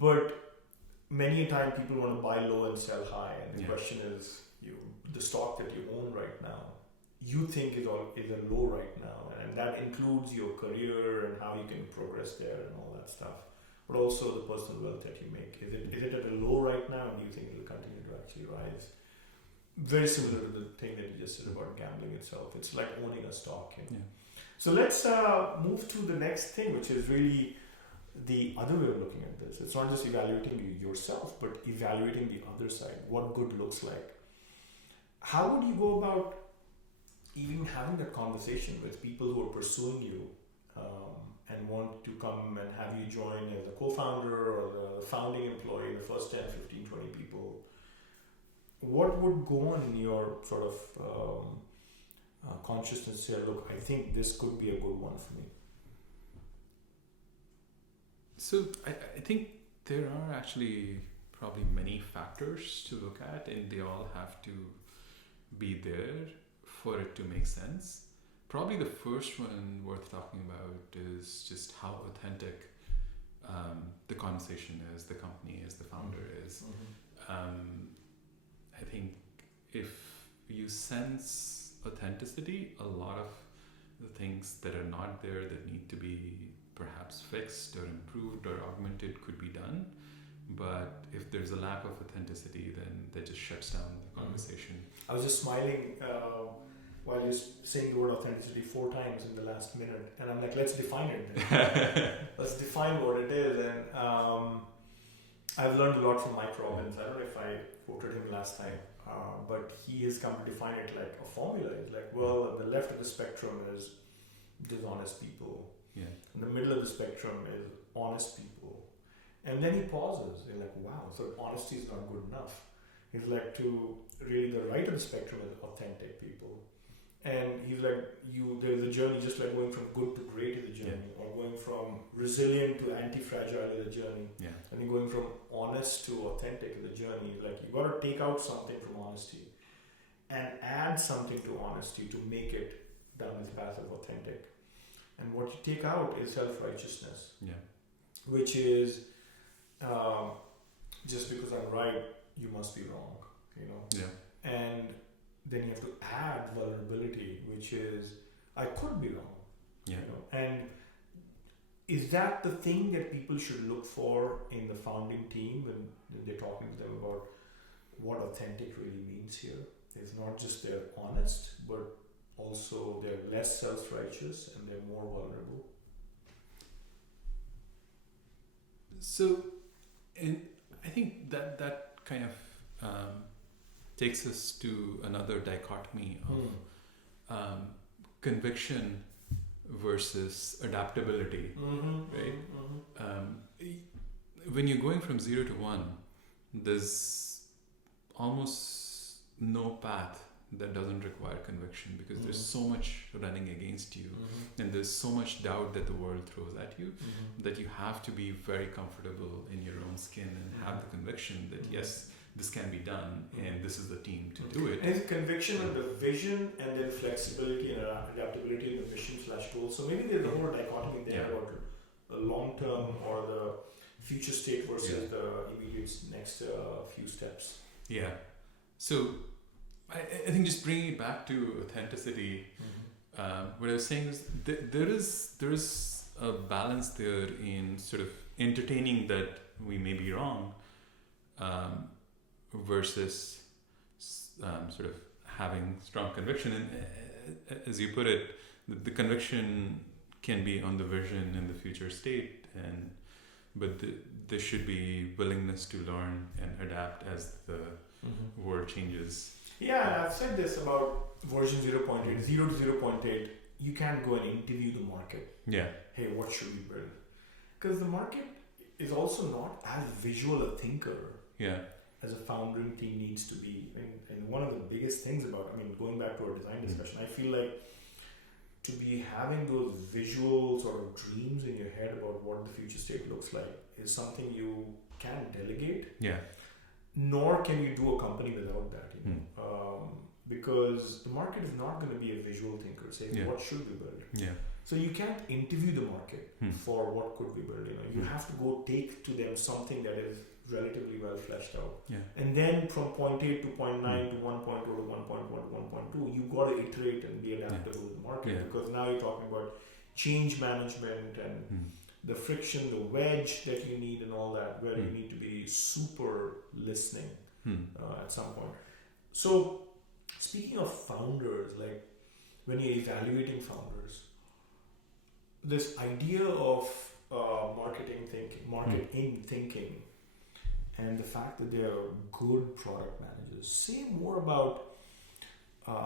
But many a time people want to buy low and sell high, and the question is, the stock that you own right now, you think is a low right now, and that includes your career and how you can progress there and all that stuff. But also the personal wealth that you make. Is it at a low right now, and do you think it will continue to actually rise? Very similar to the thing that you just said about gambling itself. It's like owning a stock. So let's move to the next thing, which is really the other way of looking at this. It's not just evaluating yourself, but evaluating the other side, what good looks like. How would you go about even having that conversation with people who are pursuing you and want to come and have you join as a co-founder or the founding employee, the first 10, 15, 20 people? What would go on in your sort of consciousness here? Look, I think this could be a good one for me. So I think there are actually probably many factors to look at, and they all have to be there for it to make sense. Probably the first one worth talking about is just how authentic the conversation is, the company is, the founder is. I think if you sense authenticity, a lot of the things that are not there that need to be perhaps fixed or improved or augmented could be done. But if there's a lack of authenticity, then that just shuts down the conversation. I was just smiling while you're saying the word authenticity 4 times in the last minute, and I'm like, let's define it then. Let's define what it is. And I've learned a lot from Mike Robbins. I don't know if I quoted him last time, but he has come to define it like a formula. It's like, well, the left of the spectrum is dishonest people. Yeah. In the middle of the spectrum is honest people. And then he pauses. He's like, wow, so honesty is not good enough. He's like, to really the right of the spectrum is authentic people. And he's like, there's a journey, just like going from good to great is a journey, or going from resilient to anti-fragile is a journey. Yeah. And you're going from honest to authentic is a journey. Like, you got to take out something from honesty and add something to honesty to make it down this path of authentic. And what you take out is self-righteousness, which is just because I'm right, you must be wrong, you know. Yeah. And then you have to add vulnerability, which is I could be wrong. Yeah. You know? And is that the thing that people should look for in the founding team when they're talking to them about what authentic really means here? It's not just they're honest, but also they're less self-righteous and they're more vulnerable. So, and I think that kind of takes us to another dichotomy of conviction versus adaptability, right? When you're going from 0 to 1, there's almost no path that doesn't require conviction, because there's so much running against you, and there's so much doubt that the world throws at you, that you have to be very comfortable in your own skin and have the conviction that yes, this can be done, and this is the team to do it. And it's conviction of the vision, and then flexibility and adaptability in the vision / goal. So maybe there's a whole dichotomy there about the long term or the future state versus the immediate next few steps. Yeah. So I think just bringing it back to authenticity, what I was saying is there is a balance there in sort of entertaining that we may be wrong, versus sort of having strong conviction. And as you put it, the conviction can be on the vision and the future state, but there should be willingness to learn and adapt as the world changes. Yeah, I've said this about version 0.8, 0 to 0.8. You can't go and interview the market. Yeah. Hey, what should we build? Because the market is also not as visual a thinker. Yeah. As a founding team needs to be. And one of the biggest things about, going back to our design discussion, I feel like to be having those visual sort of dreams in your head about what the future state looks like is something you can't delegate. Yeah. Nor can you do a company without that, because the market is not going to be a visual thinker saying what should we build. Yeah. So you can't interview the market for what could we build. You have to go take to them something that is relatively well fleshed out. Yeah. And then from point 8 to point 9 to 1.0 to 1.1 to 1.2, you've got to iterate and be adaptable to the market, because now you're talking about change management and the friction, the wedge that you need and all that, where you need to be super listening at some point. So speaking of founders, like when you're evaluating founders, this idea of marketing thinking, and the fact that they are good product managers. Say more about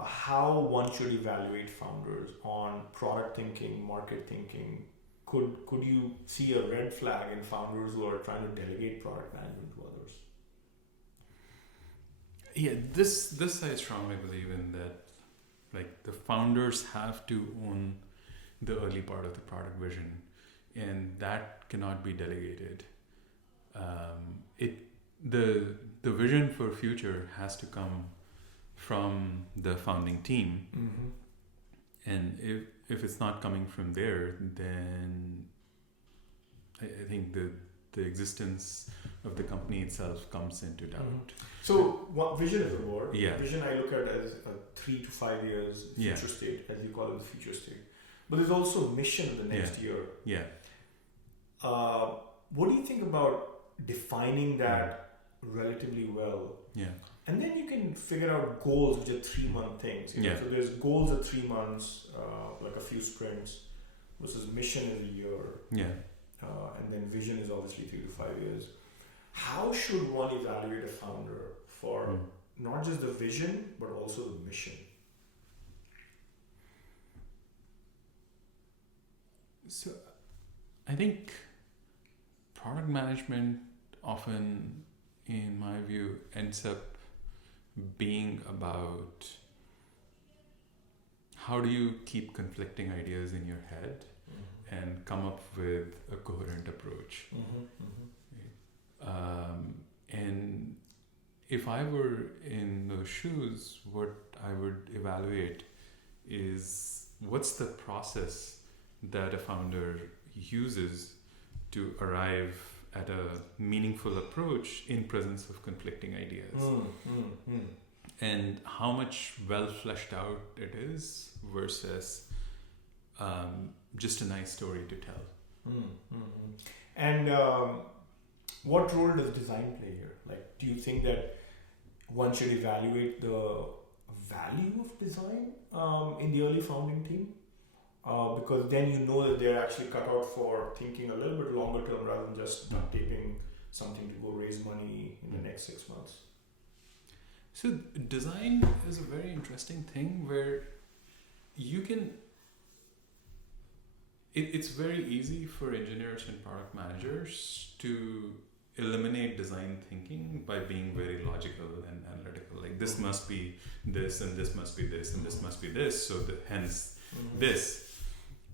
how one should evaluate founders on product thinking, market thinking. Could you see a red flag in founders who are trying to delegate product management to others? Yeah, this I strongly believe in, that like the founders have to own the early part of the product vision, and that cannot be delegated. The vision for future has to come from the founding team, and if it's not coming from there, then I think the existence of the company itself comes into doubt. So what vision is a word? Yeah. Vision I look at as a 3 to 5 years future state, as you call it, the future state. But there's also mission in the next year. Yeah. What do you think about defining that relatively well? Yeah. And then you can figure out goals, which are 3-month things. So there's goals at 3 months, like a few sprints, versus mission is a year. Yeah. And then vision is obviously 3 to 5 years. How should one evaluate a founder for not just the vision, but also the mission? So I think product management often, in my view, ends up being about how do you keep conflicting ideas in your head and come up with a coherent approach? And if I were in those shoes, what I would evaluate is what's the process that a founder uses to arrive at a meaningful approach in presence of conflicting ideas, and how much well fleshed out it is versus just a nice story to tell. And what role does design play here? Like, do you think that one should evaluate the value of design in the early founding team? Because then you know that they're actually cut out for thinking a little bit longer term rather than just duct taping something to go raise money in the next 6 months. So design is a very interesting thing where you can... It's very easy for engineers and product managers to eliminate design thinking by being very logical and analytical. Like, this must be this, and this must be this, and this must be this, so hence this.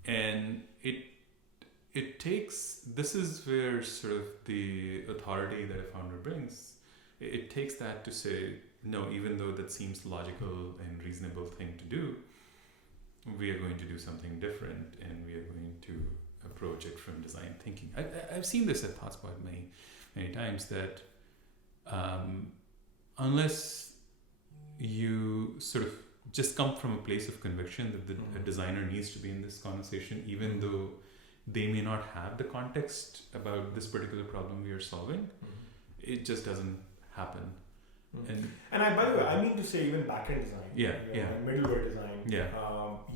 And it takes... This is where sort of the authority that a founder brings, it takes that to say, no, even though that seems logical and reasonable thing to do, we are going to do something different, and we are going to approach it from design thinking. I've seen this at ThoughtSpot many times, that unless you sort of just come from a place of conviction that a designer needs to be in this conversation, even though they may not have the context about this particular problem we are solving, it just doesn't happen. And by the way, I mean to say even backend design, and middleware design,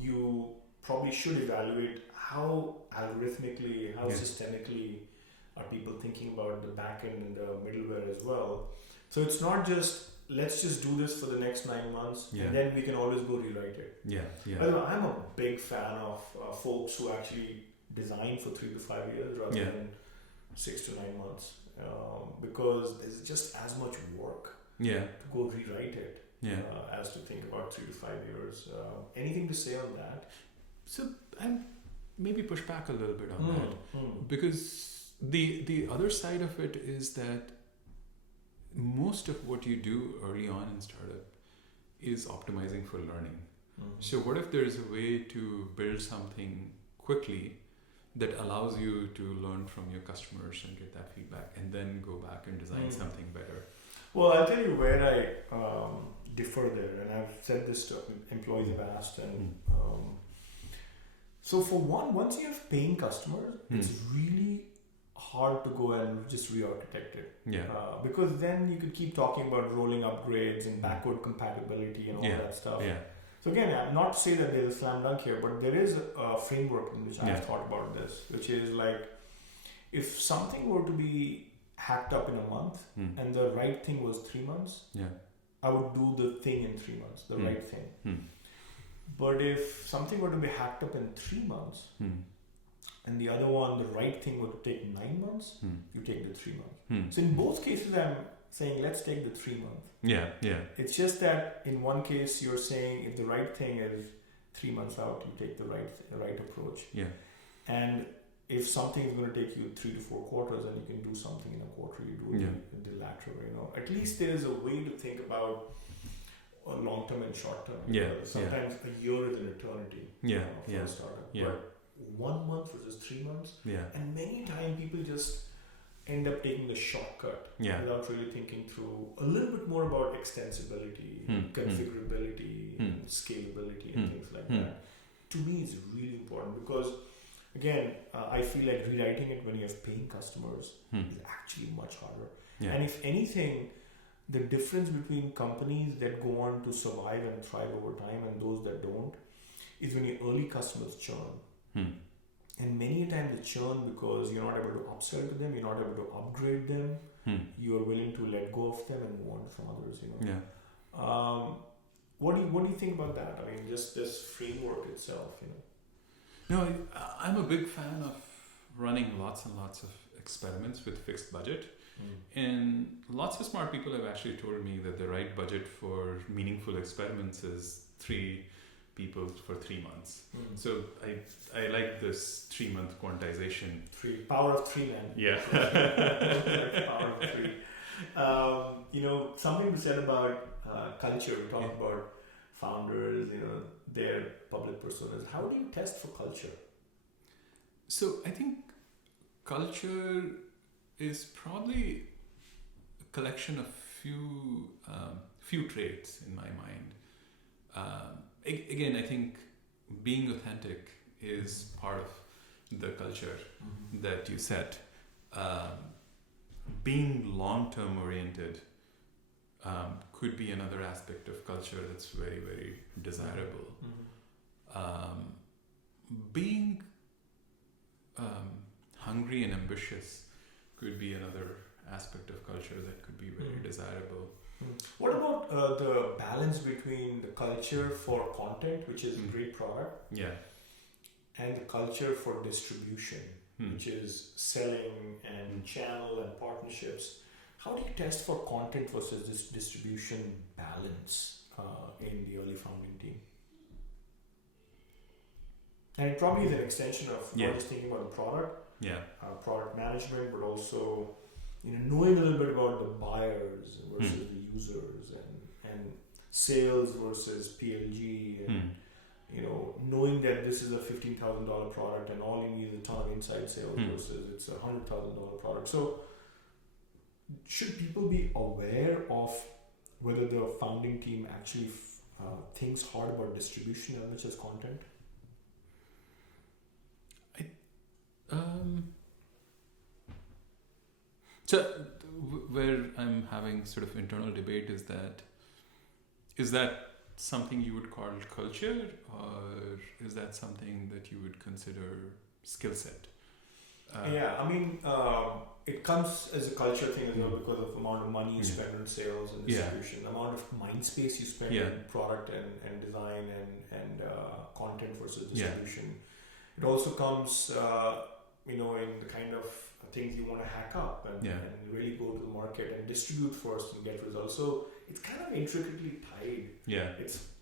you probably should evaluate how algorithmically, how systemically are people thinking about the backend and the middleware as well. So it's not just, let's just do this for the next 9 months and then we can always go rewrite it. By the way, I'm a big fan of folks who actually design for 3 to 5 years rather than 6 to 9 months, because there's just as much work to go rewrite it as to think about 3 to 5 years. Anything to say on that? So I maybe push back a little bit on that, because the other side of it is that most of what you do early on in startup is optimizing for learning. So what if there's a way to build something quickly that allows you to learn from your customers and get that feedback, and then go back and design something better? Well, I'll tell you where I differ there, and I've said this to employees I've asked. And so for one, once you have paying customers, it's really hard to go and just re-architect it. Because then you could keep talking about rolling upgrades and backward compatibility and all that stuff. So again, I'm not to say that there's a slam dunk here, but there is a framework in which I've thought about this, which is like, if something were to be hacked up in a month and the right thing was 3 months, I would do the thing in 3 months, the right thing. But if something were to be hacked up in 3 months and the other one, the right thing would take 9 months, you take the 3 months. So in both cases, I'm saying let's take the 3 month. It's just that in one case you're saying if the right thing is 3 months out, you take the right approach. And if something is going to take you 3 to 4 quarters and you can do something in a quarter, you do it the latter way. At least there is a way to think about long term and short term. Sometimes a year is an eternity for a startup. But 1 month versus 3 months. And many times people just end up taking the shortcut without really thinking through a little bit more about extensibility, configurability, and scalability and things like that. To me, it's really important because, again, I feel like rewriting it when you have paying customers is actually much harder. And if anything, the difference between companies that go on to survive and thrive over time and those that don't is when your early customers churn. And many times they churn because you're not able to upsell to them, you're not able to upgrade them, you are willing to let go of them and move on from others. What do you think about that? I mean, just this framework itself. No, I'm a big fan of running lots and lots of experiments with fixed budget. And lots of smart people have actually told me that the right budget for meaningful experiments is 3 people for 3 months. So I like this 3-month quantization. Power of three, man. Yeah. Power of three. Something we said about culture. We talked about founders, their public personas. How do you test for culture? So I think culture is probably a collection of few traits in my mind. Again, I think being authentic is part of the culture that you set. Being long-term oriented could be another aspect of culture that's very, very desirable. Being hungry and ambitious could be another aspect of culture that could be very desirable. What about the balance between the culture for content, which is a great product, and the culture for distribution, which is selling and channel and partnerships? How do you test for content versus this distribution balance in the early founding team? And it probably is an extension of not just thinking about the product, product management, but also knowing a little bit about the buyers versus the users, and sales versus PLG, and knowing that this is a $15,000 product and all you need is a ton of inside sales versus it's a $100,000 product. So should people be aware of whether the founding team actually thinks hard about distribution as much as content? So where I'm having sort of internal debate is that something you would call culture, or is that something that you would consider skill set? It comes as a culture thing as well because of the amount of money you spend on sales and distribution, the amount of mind space you spend on product and design and content versus distribution. It also comes, in the kind of things you want to hack up and really go to the market and distribute first and get results. So it's kind of intricately tied.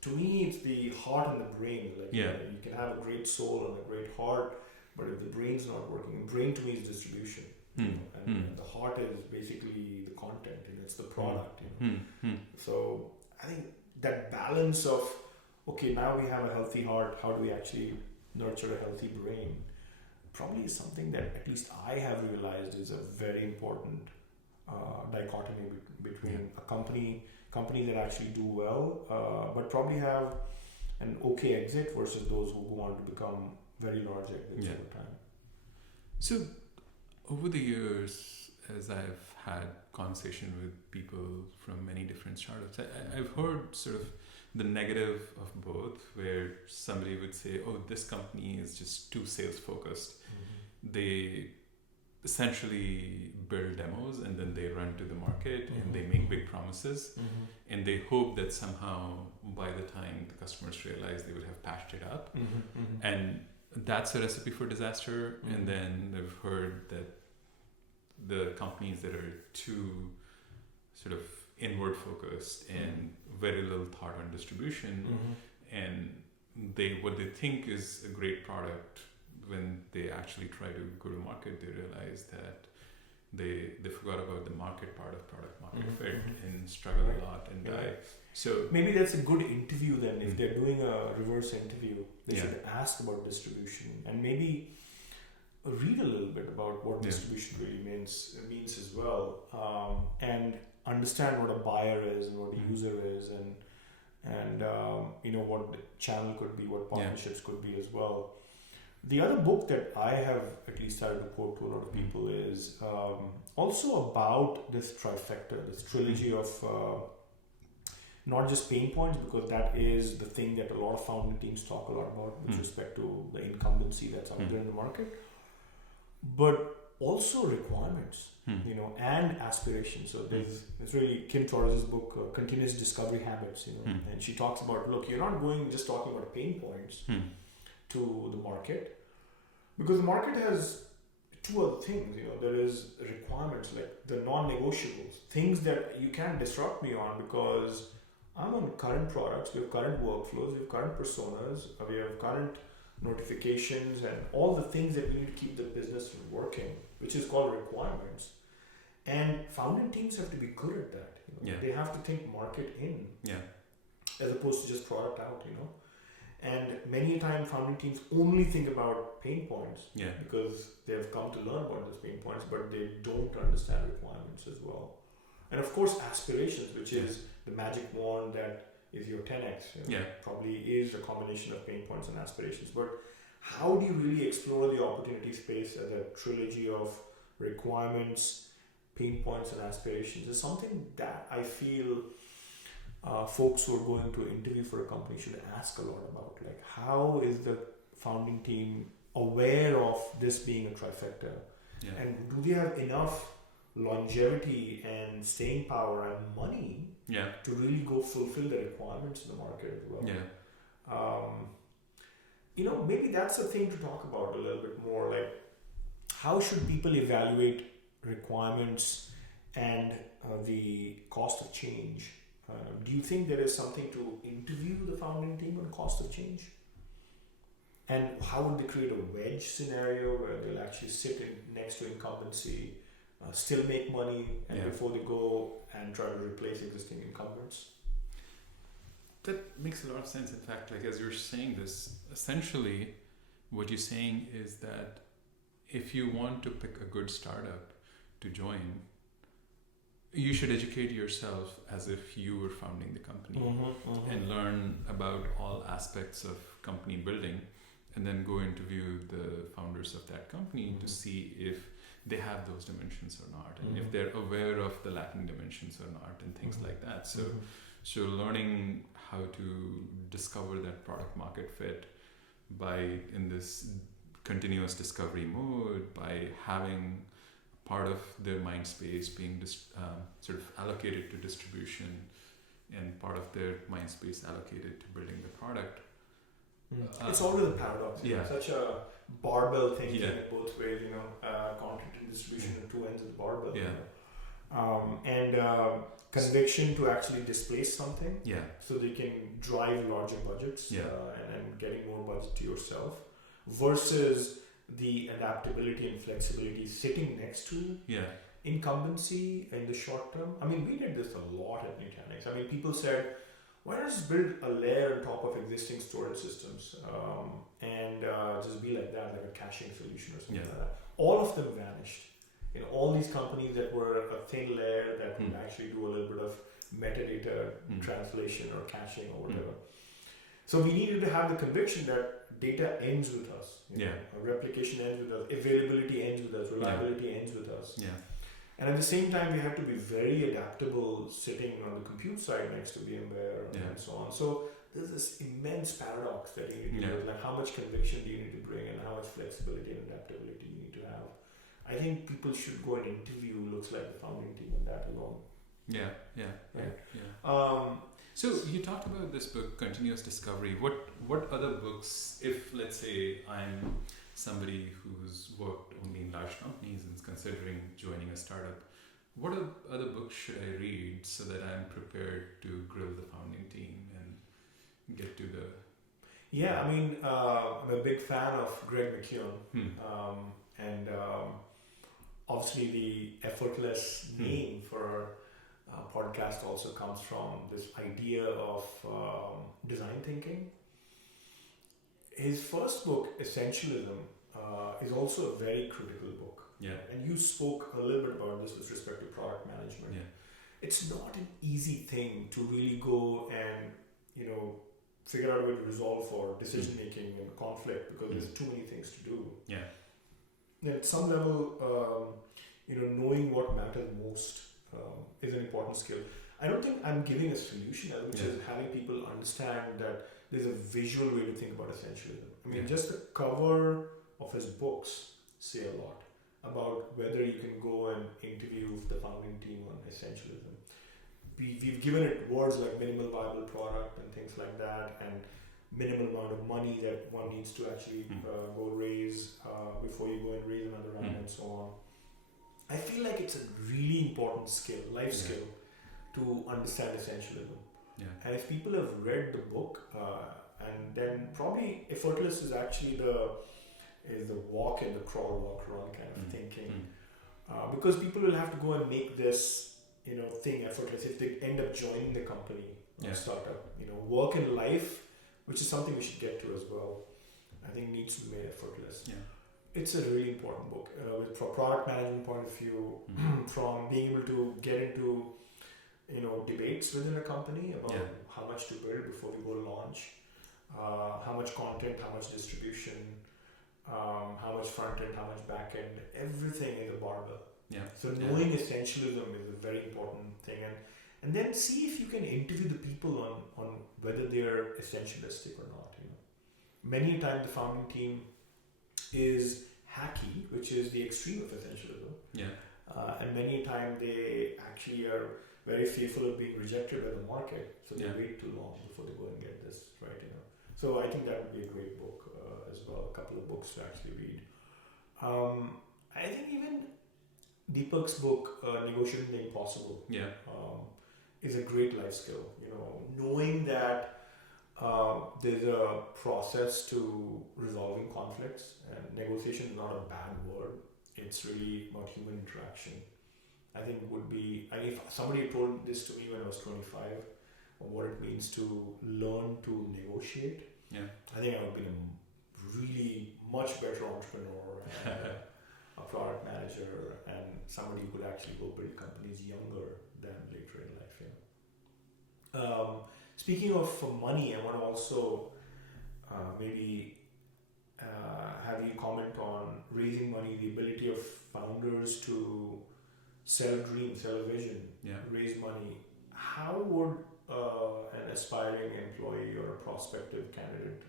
To me, it's the heart and the brain. You can have a great soul and a great heart, but if the brain's not working, brain to me is distribution. And the heart is basically the content, it's the product. So I think that balance of, okay, now we have a healthy heart, how do we actually nurture a healthy brain, probably is something that at least I have realized is a very important dichotomy between a company that actually do well, but probably have an okay exit versus those who go on to become very large exits over time. So over the years, as I've had conversation with people from many different startups, I've heard sort of the negative of both, where somebody would say, oh, this company is just too sales focused. They essentially build demos and then they run to the market and they make big promises and they hope that somehow by the time the customers realize, they would have patched it up. And that's a recipe for disaster. And then I've heard that the companies that are too sort of inward focused and very little thought on distribution, and what they think is a great product, when they actually try to go to market, they realize that they forgot about the market part of product market fit and struggle a lot and die. So maybe that's a good interview then. If they're doing a reverse interview, they should ask about distribution and maybe read a little bit about what distribution really means as well, and understand what a buyer is and what a user is, and what the channel could be, what partnerships could be as well. The other book that I have at least started to quote to a lot of people is also about this trifecta, this trilogy of not just pain points, because that is the thing that a lot of founding teams talk a lot about with respect to the incumbency that's out there in the market, but also requirements, and aspirations. So it's really Kim Torres's book, Continuous Discovery Habits, and she talks about, look, you're not just talking about pain points to the market, because the market has two other things. There is requirements, like the non-negotiables, things that you can't disrupt me on because I'm on current products, we have current workflows, we have current personas, we have current notifications and all the things that we need to keep the business working, which is called requirements. And founding teams have to be good at that. They have to think market in, as opposed to just product out. And many a time founding teams only think about pain points because they have come to learn about those pain points, but they don't understand requirements as well. And of course, aspirations, which is the magic wand that is your 10x. Probably is a combination of pain points and aspirations. But how do you really explore the opportunity space as a trilogy of requirements, pain points, and aspirations? Is something that I feel folks who are going to interview for a company should ask a lot about. Like, how is the founding team aware of this being a trifecta? And do they have enough longevity and staying power and money to really go fulfill the requirements in the market as well? Maybe that's a thing to talk about a little bit more. Like, how should people evaluate requirements and the cost of change? Do you think there is something to interview the founding team on cost of change? And how would they create a wedge scenario where they'll actually sit next to incumbency, still make money, and before they go and try to replace existing incumbents? That makes a lot of sense. In fact, like as you're saying this, essentially what you're saying is that if you want to pick a good startup to join, you should educate yourself as if you were founding the company and learn about all aspects of company building, and then go interview the founders of that company to see if they have those dimensions or not, and if they're aware of the lacking dimensions or not, and things like that. So learning how to discover that product market fit in this continuous discovery mode, by having part of their mind space being sort of allocated to distribution and part of their mind space allocated to building the product. It's always a paradox. Such a barbell thinking in both ways, content and distribution are two ends of the barbell. And conviction to actually displace something so they can drive larger budgets and getting more budget to yourself, versus the adaptability and flexibility sitting next to incumbency in the short term. I mean, we did this a lot at Nutanix. I mean, people said, why not just build a layer on top of existing storage systems and just be like that, like a caching solution or something like that. All of them vanished. All these companies that were a thin layer that would actually do a little bit of metadata translation or caching or whatever. So we needed to have the conviction that data ends with us. Replication ends with us. Availability ends with us. Reliability ends with us. And at the same time, we have to be very adaptable sitting on the compute side next to VMware and so on. So there's this immense paradox that you need to do with, like, how much conviction do you need to bring and how much flexibility and adaptability you need to have. I think people should go and interview looks like the founding team on that alone. So you talked about this book, Continuous Discovery. What other books, if let's say I'm somebody who's worked only in large companies and is considering joining a startup, what other books should I read so that I'm prepared to grill the founding team and get to the... I mean, I'm a big fan of Greg McKeown. And obviously the Effortless name for podcast also comes from this idea of design thinking. His first book, Essentialism, is also a very critical book. And you spoke a little bit about this with respect to product management. It's not an easy thing to really go and, figure out a way to resolve for decision making and conflict, because there's too many things to do. And at some level, knowing what matters most is an important skill. I don't think I'm giving a solution as much as having people understand that there's a visual way to think about essentialism. I mean, just the cover of his books say a lot about whether you can go and interview the founding team on essentialism. We've given it words like minimal viable product and things like that, and minimal amount of money that one needs to actually go raise before you go and raise another round and so on. I feel like it's a really important skill, life skill, to understand essentialism. And if people have read the book, and then probably Effortless is actually the walk and the crawl, walk, run kind of thinking. Because people will have to go and make this, thing effortless if they end up joining the company or startup. Work and life, which is something we should get to as well, I think needs to be made effortless. Yeah. It's a really important book from product management point of view, from being able to get into debates within a company about how much to build before we go to launch, how much content, how much distribution, how much front end, how much back end, everything is a barbell. Yeah. So knowing essentialism is a very important thing, and then see if you can interview the people on whether they're essentialistic or not. Many a time the founding team is hacky, which is the extreme of essentialism. Yeah. And many a time they actually are very fearful of being rejected by the market, so they wait too long before they go and get this right. So I think that would be a great book as well. A couple of books to actually read. I think even Deepak's book, Negotiating the Impossible, is a great life skill. Knowing that there's a process to resolving conflicts, and negotiation is not a bad word. It's really about human interaction. I think would be, if somebody had told this to me when I was 25, or what it means to learn to negotiate, I think I would have been a really much better entrepreneur and a product manager, and somebody who could actually go build companies younger than later in life. Speaking of money, I want to also maybe have you comment on raising money, the ability of founders to sell a dream, sell a vision, raise money. How would an aspiring employee or a prospective candidate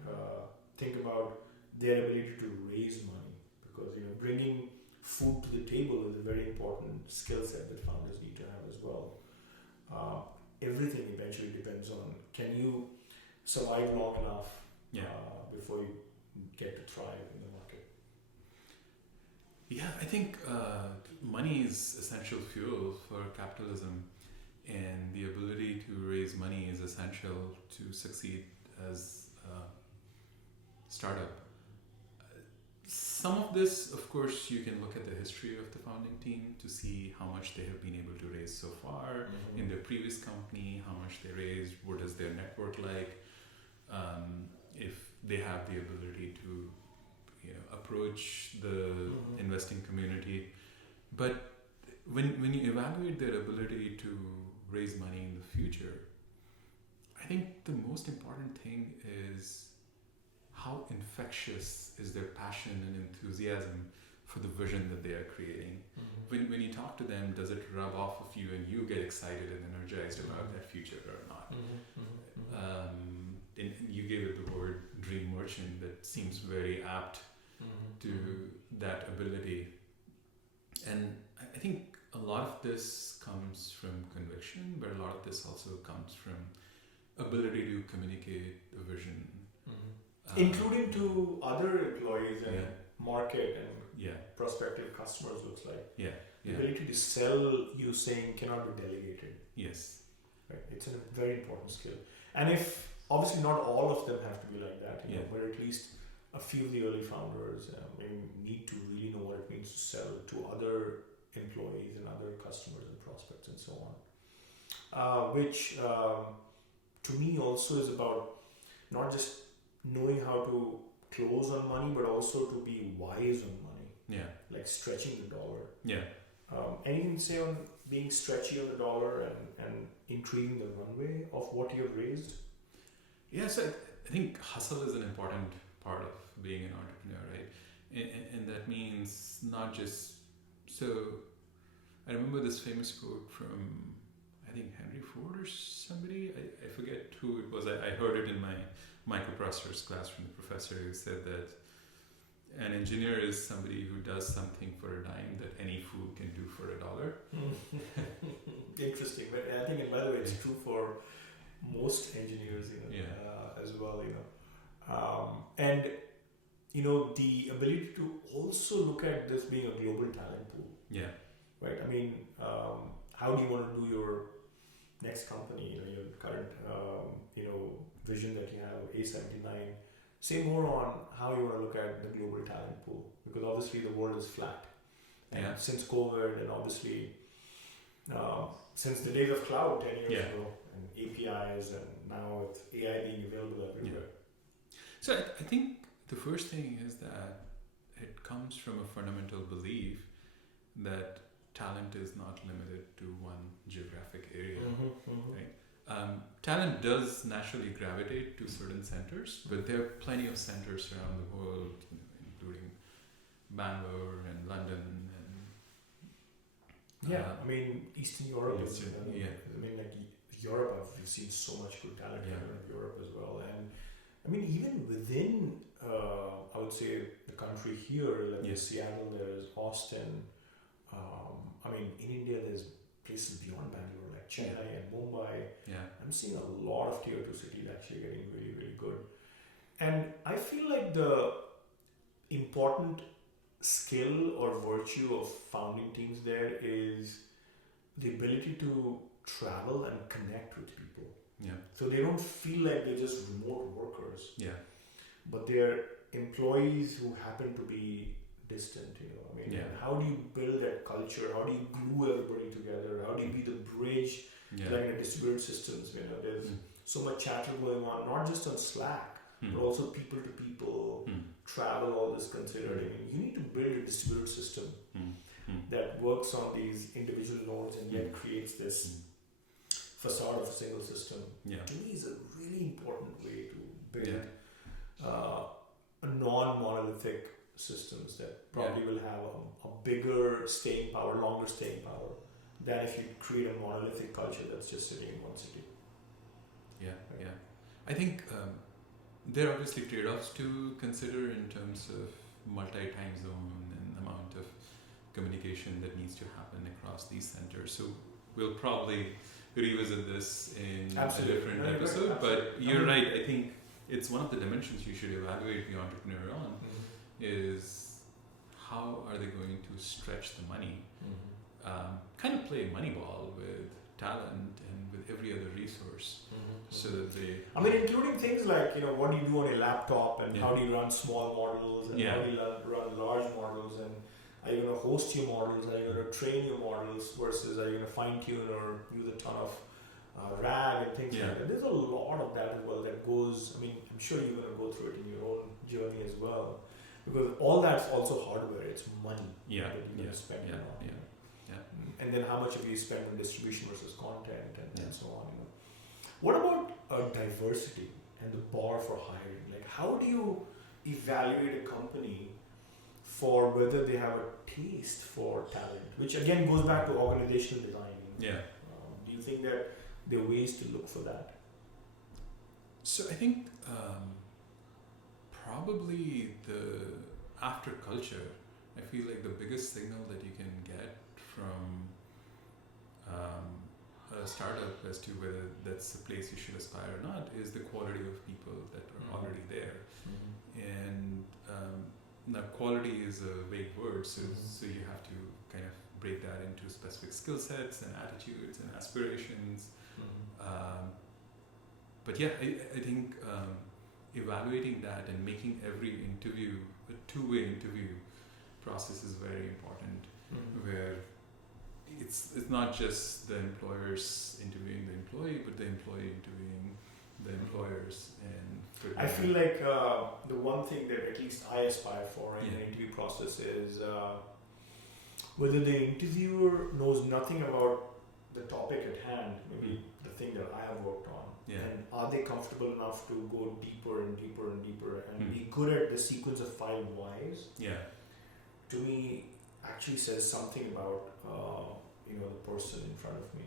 think about their ability to raise money? Because bringing food to the table is a very important skill set that founders need to have as well. Everything eventually depends on, can you survive long enough before you get to thrive in the market? Yeah, I think money is essential fuel for capitalism, and the ability to raise money is essential to succeed as a startup. Some of this, of course, you can look at the history of the founding team to see how much they have been able to raise so far in their previous company, how much they raised, what is their network like, if they have the ability to approach the investing community. But when you evaluate their ability to raise money in the future, I think the most important thing is how infectious is their passion and enthusiasm for the vision that they are creating. When you talk to them, does it rub off of you and you get excited and energized about that future or not? And you gave it the word dream merchant that seems very apt to that ability. And I think a lot of this comes from conviction, but a lot of this also comes from ability to communicate the vision. Including to other employees and market and prospective customers, looks like. The ability to sell, you saying, cannot be delegated. Yes. Right. It's a very important skill. And if, obviously not all of them have to be like that, but at least a few of the early founders need to really know what it means to sell to other employees and other customers and prospects and so on. Which to me also is about not just knowing how to close on money, but also to be wise on money. Like stretching the dollar. Anything to say on being stretchy on the dollar and increasing the runway of what you have raised? Yes, I think hustle is an important part of being an entrepreneur, right? And that means not just... So I remember this famous quote from, I think, Henry Ford or somebody. I forget who it was. I heard it in my microprocessors class from the professor who said that an engineer is somebody who does something for a dime that any fool can do for $1. Interesting. But I think, and by the way, it's true for most engineers, as well, and the ability to also look at this being a global talent pool. Right. I mean, how do you want to do your next company, your current, vision that you have, A79, say more on how you want to look at the global talent pool, because obviously the world is flat. And since COVID, and obviously since the days of cloud 10 years ago, and APIs, and now with AI being available everywhere. So I think the first thing is that it comes from a fundamental belief that talent is not limited to one geographic area, right? Talent does naturally gravitate to certain centers, but there are plenty of centers around the world, including Bangalore and London and Eastern Europe is Europe, I've seen so much good talent in Europe as well. And even within I would say the country here, like Seattle, there's Austin. In India there's places beyond Bangalore like Chennai and Mumbai. I'm seeing a lot of tier 2 cities actually getting really, really good. And I feel like the important skill or virtue of founding teams there is the ability to travel and connect with people. So they don't feel like they're just remote workers. But they're employees who happen to be distant, How do you build that culture? How do you glue everybody together? How do you be the bridge? Like in distributed systems, there's so much chatter going on, not just on Slack, but also people to people, travel, all this considered. You need to build a distributed system that works on these individual nodes and yet creates this facade of a single system. To me is a really important way to build a non-monolithic systems that probably will have a bigger staying power, longer staying power than if you create a monolithic culture that's just sitting in one city. I think there are obviously trade-offs to consider in terms of multi-time zone and amount of communication that needs to happen across these centers. So we'll probably revisit this in a different episode, but you're right. I think it's one of the dimensions you should evaluate the entrepreneur on is how are they going to stretch the money, kind of play Moneyball with talent and with every other resource, so that they... including things like, what do you do on a laptop, and how do you run small models, and how do you run large models, and are you going to host your models, are you going to train your models, versus are you going to fine tune or use a ton of RAG and things like that. There's a lot of that as well that goes, I'm sure you're going to go through it in your own journey as well, because all that's also hardware, it's money that you're going to spend on. And then how much of you spend on distribution versus content and so on. What about diversity and the bar for hiring? Like, how do you evaluate a company for whether they have a taste for talent, which again goes back to organizational design? Do you think that there are ways to look for that? So I think probably after culture, I feel like the biggest signal that you can get from a startup as to whether that's a place you should aspire or not is the quality of people that are already there. And now quality is a vague word, so you have to kind of break that into specific skill sets and attitudes and aspirations. But I think evaluating that and making every interview a two-way interview process is very important, where it's not just the employers interviewing the employee, but the employee interviewing the employers. And I feel like the one thing that at least I aspire for in the interview process is whether the interviewer knows nothing about the topic at hand, maybe the thing that I have worked on, and are they comfortable enough to go deeper and deeper and deeper and be good at the sequence of 5 whys. To me actually says something about the person in front of me,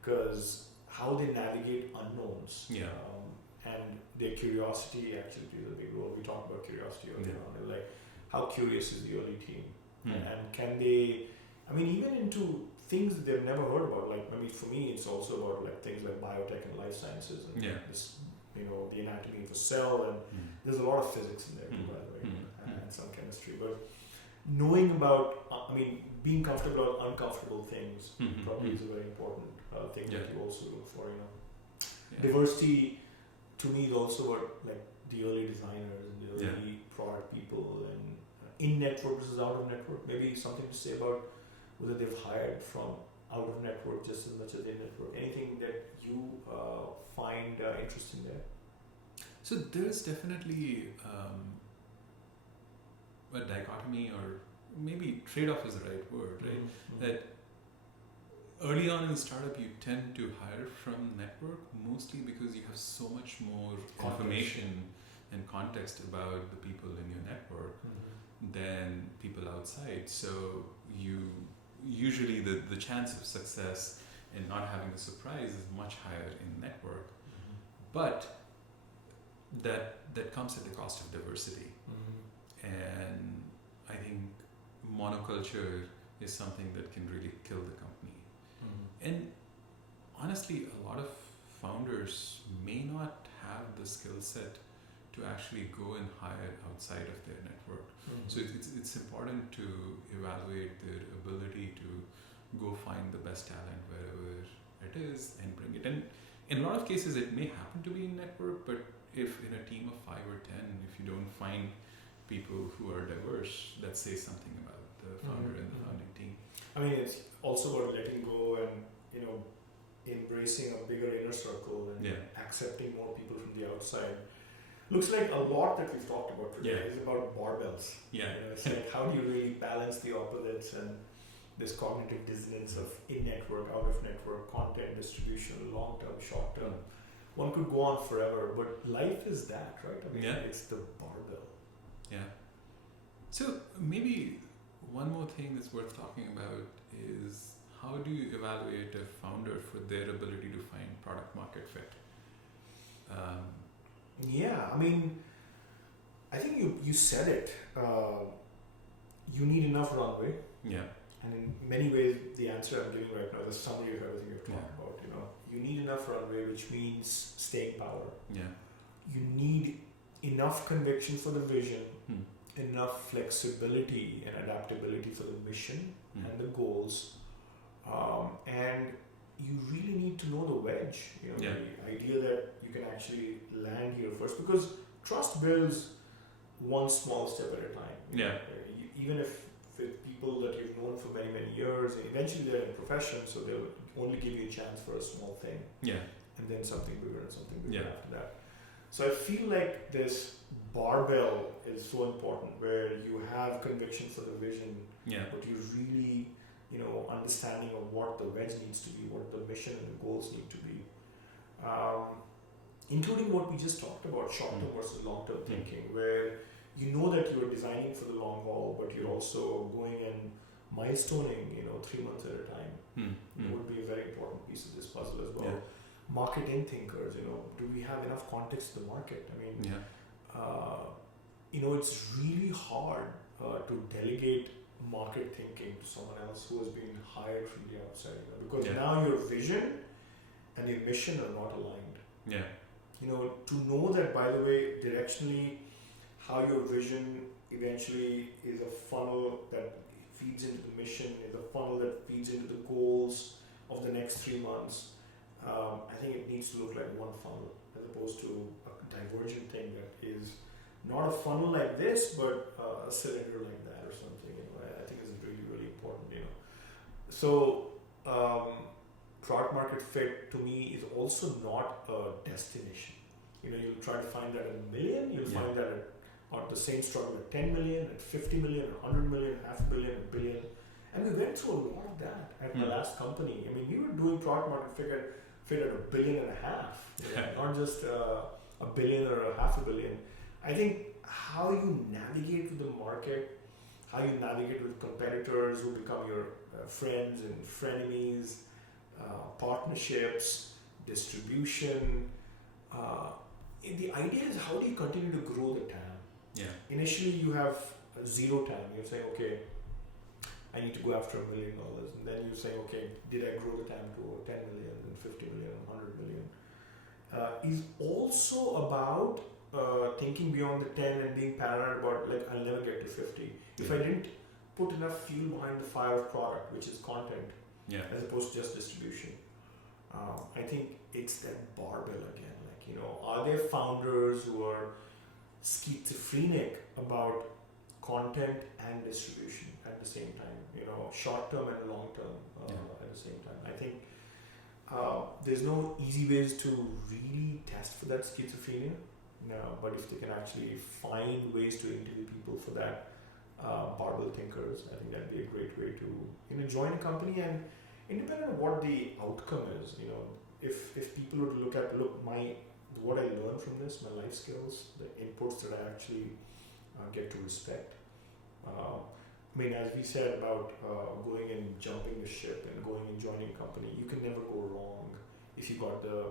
because how they navigate unknowns and their curiosity actually plays a big role. We talked about curiosity earlier on, like how curious is the early team, and can they, even into things that they've never heard about. Like, for me, it's also about like things like biotech and life sciences and this, the anatomy of a cell, and there's a lot of physics in there too, by the way, and some chemistry. But knowing about, being comfortable on uncomfortable things probably is a very important thing that you also look for. Diversity to me is also what, like, the early designers and the early product people and in network versus out of network. Maybe something to say about whether they've hired from out of network just as much as in network. Anything that you find interesting there? So there's definitely a dichotomy, or maybe trade-off is the right word, right? That early on in the startup, you tend to hire from network mostly because you have so much more information and context about the people in your network than people outside. So you usually the chance of success and not having a surprise is much higher in network. But that comes at the cost of diversity. And I think monoculture is something that can really kill the company. And honestly, a lot of founders may not have the skill set to actually go and hire outside of their network. So it's important to evaluate their ability to go find the best talent wherever it is and bring it. And in a lot of cases, it may happen to be in network, but if in a team of 5 or 10, if you don't find people who are diverse, that says something about the founder and the founding team. I mean, it's also about letting go and, embracing a bigger inner circle and accepting more people from the outside. Looks like a lot that we've talked about today is about barbells. It's like, how do you really balance the opposites and this cognitive dissonance of in-network, out-of-network, content distribution, long-term, short-term. One could go on forever, but life is that, right? I mean, it's the barbell. Yeah. So maybe one more thing that's worth talking about is how do you evaluate a founder for their ability to find product market fit? I think you said it. You need enough runway. Yeah. And in many ways, the answer I'm giving right now is a summary of everything you've talked about. You need enough runway, which means staying power. Yeah. You need enough conviction for the vision, enough flexibility and adaptability for the mission and the goals, and you really need to know the wedge. The idea that you can actually land here first, because trust builds one small step at a time. Even if with people that you've known for many, many years, and eventually they're in profession, so they'll only give you a chance for a small thing. And then something bigger and something bigger after that. So I feel like this barbell is so important, where you have conviction for the vision, but you really, understanding of what the wedge needs to be, what the mission and the goals need to be. Including what we just talked about, short-term versus long-term thinking, where you know that you're designing for the long haul, but you're also going and milestoning, 3 months at a time. It would be a very important piece of this puzzle as well. Market in thinkers, do we have enough context to the market? I mean, it's really hard to delegate market thinking to someone else who has been hired from the outside, because now your vision and your mission are not aligned. To know that, by the way, directionally, how your vision eventually is a funnel that feeds into the mission, is a funnel that feeds into the goals of the next 3 months. I think it needs to look like one funnel, as opposed to a divergent thing that is not a funnel like this, but a cylinder like that or something. I think is really, really important. So product market fit to me is also not a destination. You'll try to find that at 1 million. You'll find that at the same struggle at 10 million, at 50 million, at 100 million, $500 million, $1 billion. And we went through a lot of that at my last company. I mean, we were doing product market fit at $1.5 billion, not just $1 billion or $500 million. I think how you navigate with the market, how you navigate with competitors who become your friends and frenemies, partnerships, distribution. The idea is, how do you continue to grow the TAM? Initially, you have zero TAM. You're saying, okay, I need to go after $1 million. And then you say, okay, did I grow the TAM to 10 million and 50 million and 100 million? Is also about thinking beyond the 10 and being paranoid about, like, I'll never get to 50. If I didn't put enough fuel behind the fire of product, which is content, Yeah. as opposed to just distribution. I think it's that barbell again. Like, you know, are there founders who are schizophrenic about content and distribution at the same time? You know, short term and long term at the same time. I think there's no easy ways to really test for that schizophrenia. No, but if they can actually find ways to interview people for that barbell thinkers, I think that'd be a great way to, you know, join a company. And independent of what the outcome is, you know, if people were to look at what I learned from this, my life skills, the inputs that I actually get to respect. I mean, as we said about going and jumping the ship and going and joining a company, you can never go wrong if you got the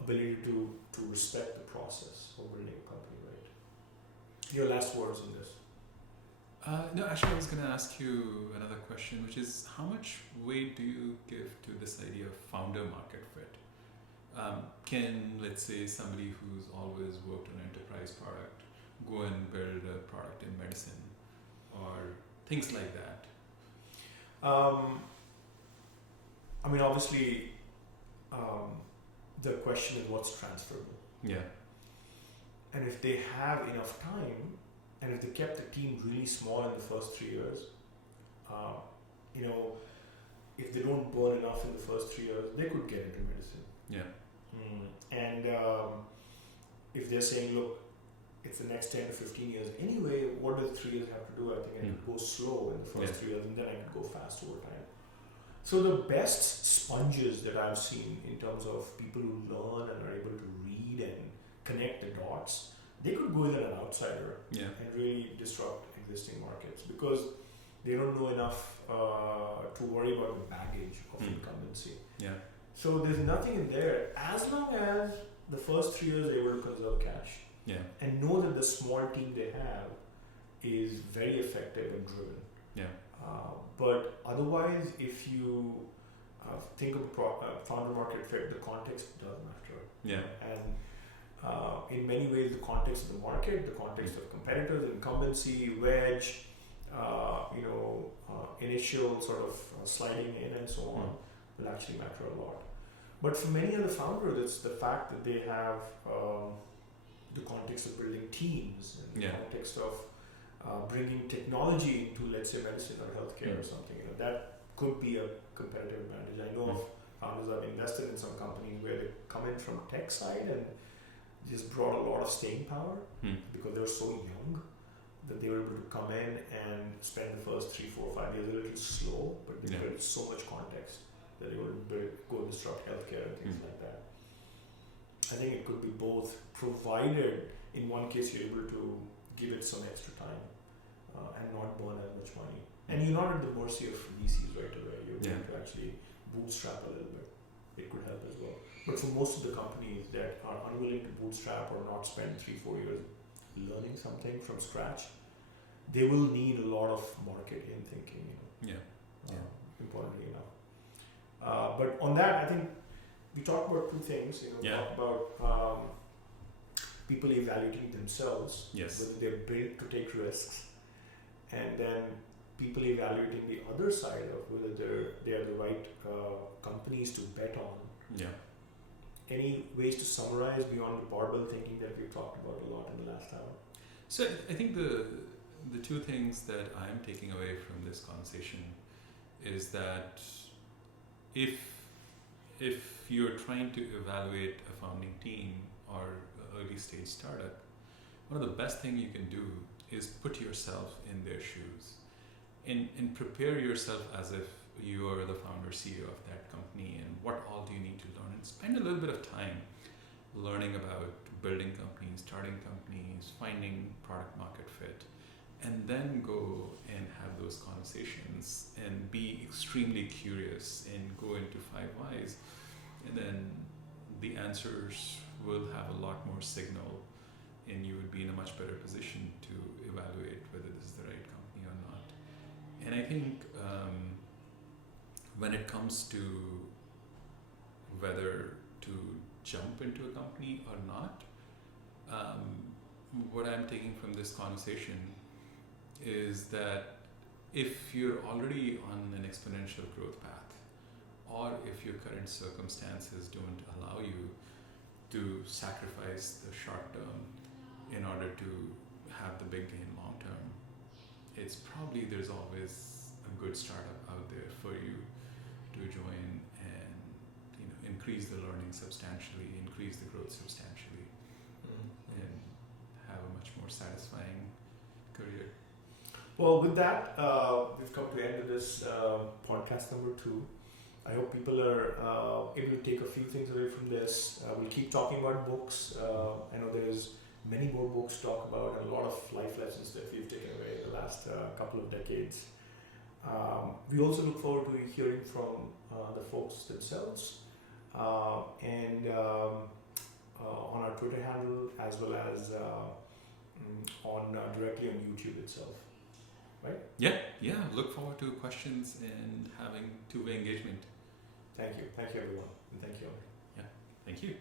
ability to respect the process of building a company, right? Your last words on this? No, actually, I was going to ask you another question, which is how much weight do you give to this idea of founder market fit? Can, let's say, somebody who's always worked on an enterprise product go and build a product in medicine or things like that? I mean, obviously, the question is what's transferable. Yeah. And if they have enough time, and if they kept the team really small in the first 3 years, you know, if they don't burn enough in the first 3 years, they could get into medicine. Yeah. And if they're saying, look, it's the next 10 to 15 years anyway, what do the 3 years have to do? I think I could go slow in the first 3 years, and then I could go fast over time. So the best sponges that I've seen in terms of people who learn and are able to read and connect the dots, they could go in as an outsider and really disrupt existing markets because they don't know enough to worry about the baggage of incumbency. Yeah. So there's nothing in there as long as the first 3 years they're able to conserve cash and know that the small team they have is very effective and driven. Yeah. But otherwise, if you think of founder market fit, the context does matter. Yeah. And in many ways, the context of the market, the context of competitors, incumbency, wedge, initial sort of sliding in and so on will actually matter a lot. But for many other founders, it's the fact that they have the context of building teams and the context of bringing technology into, let's say, medicine or healthcare or something. You know, that could be a competitive advantage. I know of founders that have invested in some companies where they come in from tech side and just brought a lot of staying power because they were so young that they were able to come in and spend the first 3, 4, 5 years a little slow, but they built so much context that they were able to go disrupt healthcare and things like that. I think it could be both, provided in one case you're able to give it some extra time and not burn as much money. And you're not at the mercy of VCs right away. You're able to actually bootstrap a little bit. It could help as well. But for most of the companies that are unwilling to bootstrap or not spend 3-4 years learning something from scratch, they will need a lot of market-in thinking. Importantly enough. But on that, I think we talked about 2 things. Talk about people evaluating themselves, whether they're built to take risks, and then people evaluating the other side of whether they're the right companies to bet on. Yeah. Any ways to summarize beyond the barbell thinking that we've talked about a lot in the last hour? So I think the 2 things that I'm taking away from this conversation is that if you're trying to evaluate a founding team or early stage startup, one of the best things you can do is put yourself in their shoes and prepare yourself as if you are the founder CEO of that company and what all do you need to learn, and spend a little bit of time learning about building companies, starting companies, finding product market fit, and then go and have those conversations and be extremely curious and go into 5 whys, and then the answers will have a lot more signal and you would be in a much better position to evaluate whether this is the right company or not. And I think when it comes to whether to jump into a company or not, what I'm taking from this conversation is that if you're already on an exponential growth path, or if your current circumstances don't allow you to sacrifice the short term in order to have the big gain long term, it's probably there's always a good startup out there for you to join and increase the learning substantially, increase the growth substantially, and have a much more satisfying career. Well, with that, we've come to the end of this podcast number 2. I hope people are able to take a few things away from this. We'll keep talking about books. I know there's many more books to talk about, and a lot of life lessons that we've taken away in the last couple of decades. We also look forward to hearing from the folks themselves and on our Twitter handle, as well as on directly on YouTube itself. Right? Yeah. Look forward to questions and having two-way engagement. Thank you. Thank you, everyone. And thank you. Thank you.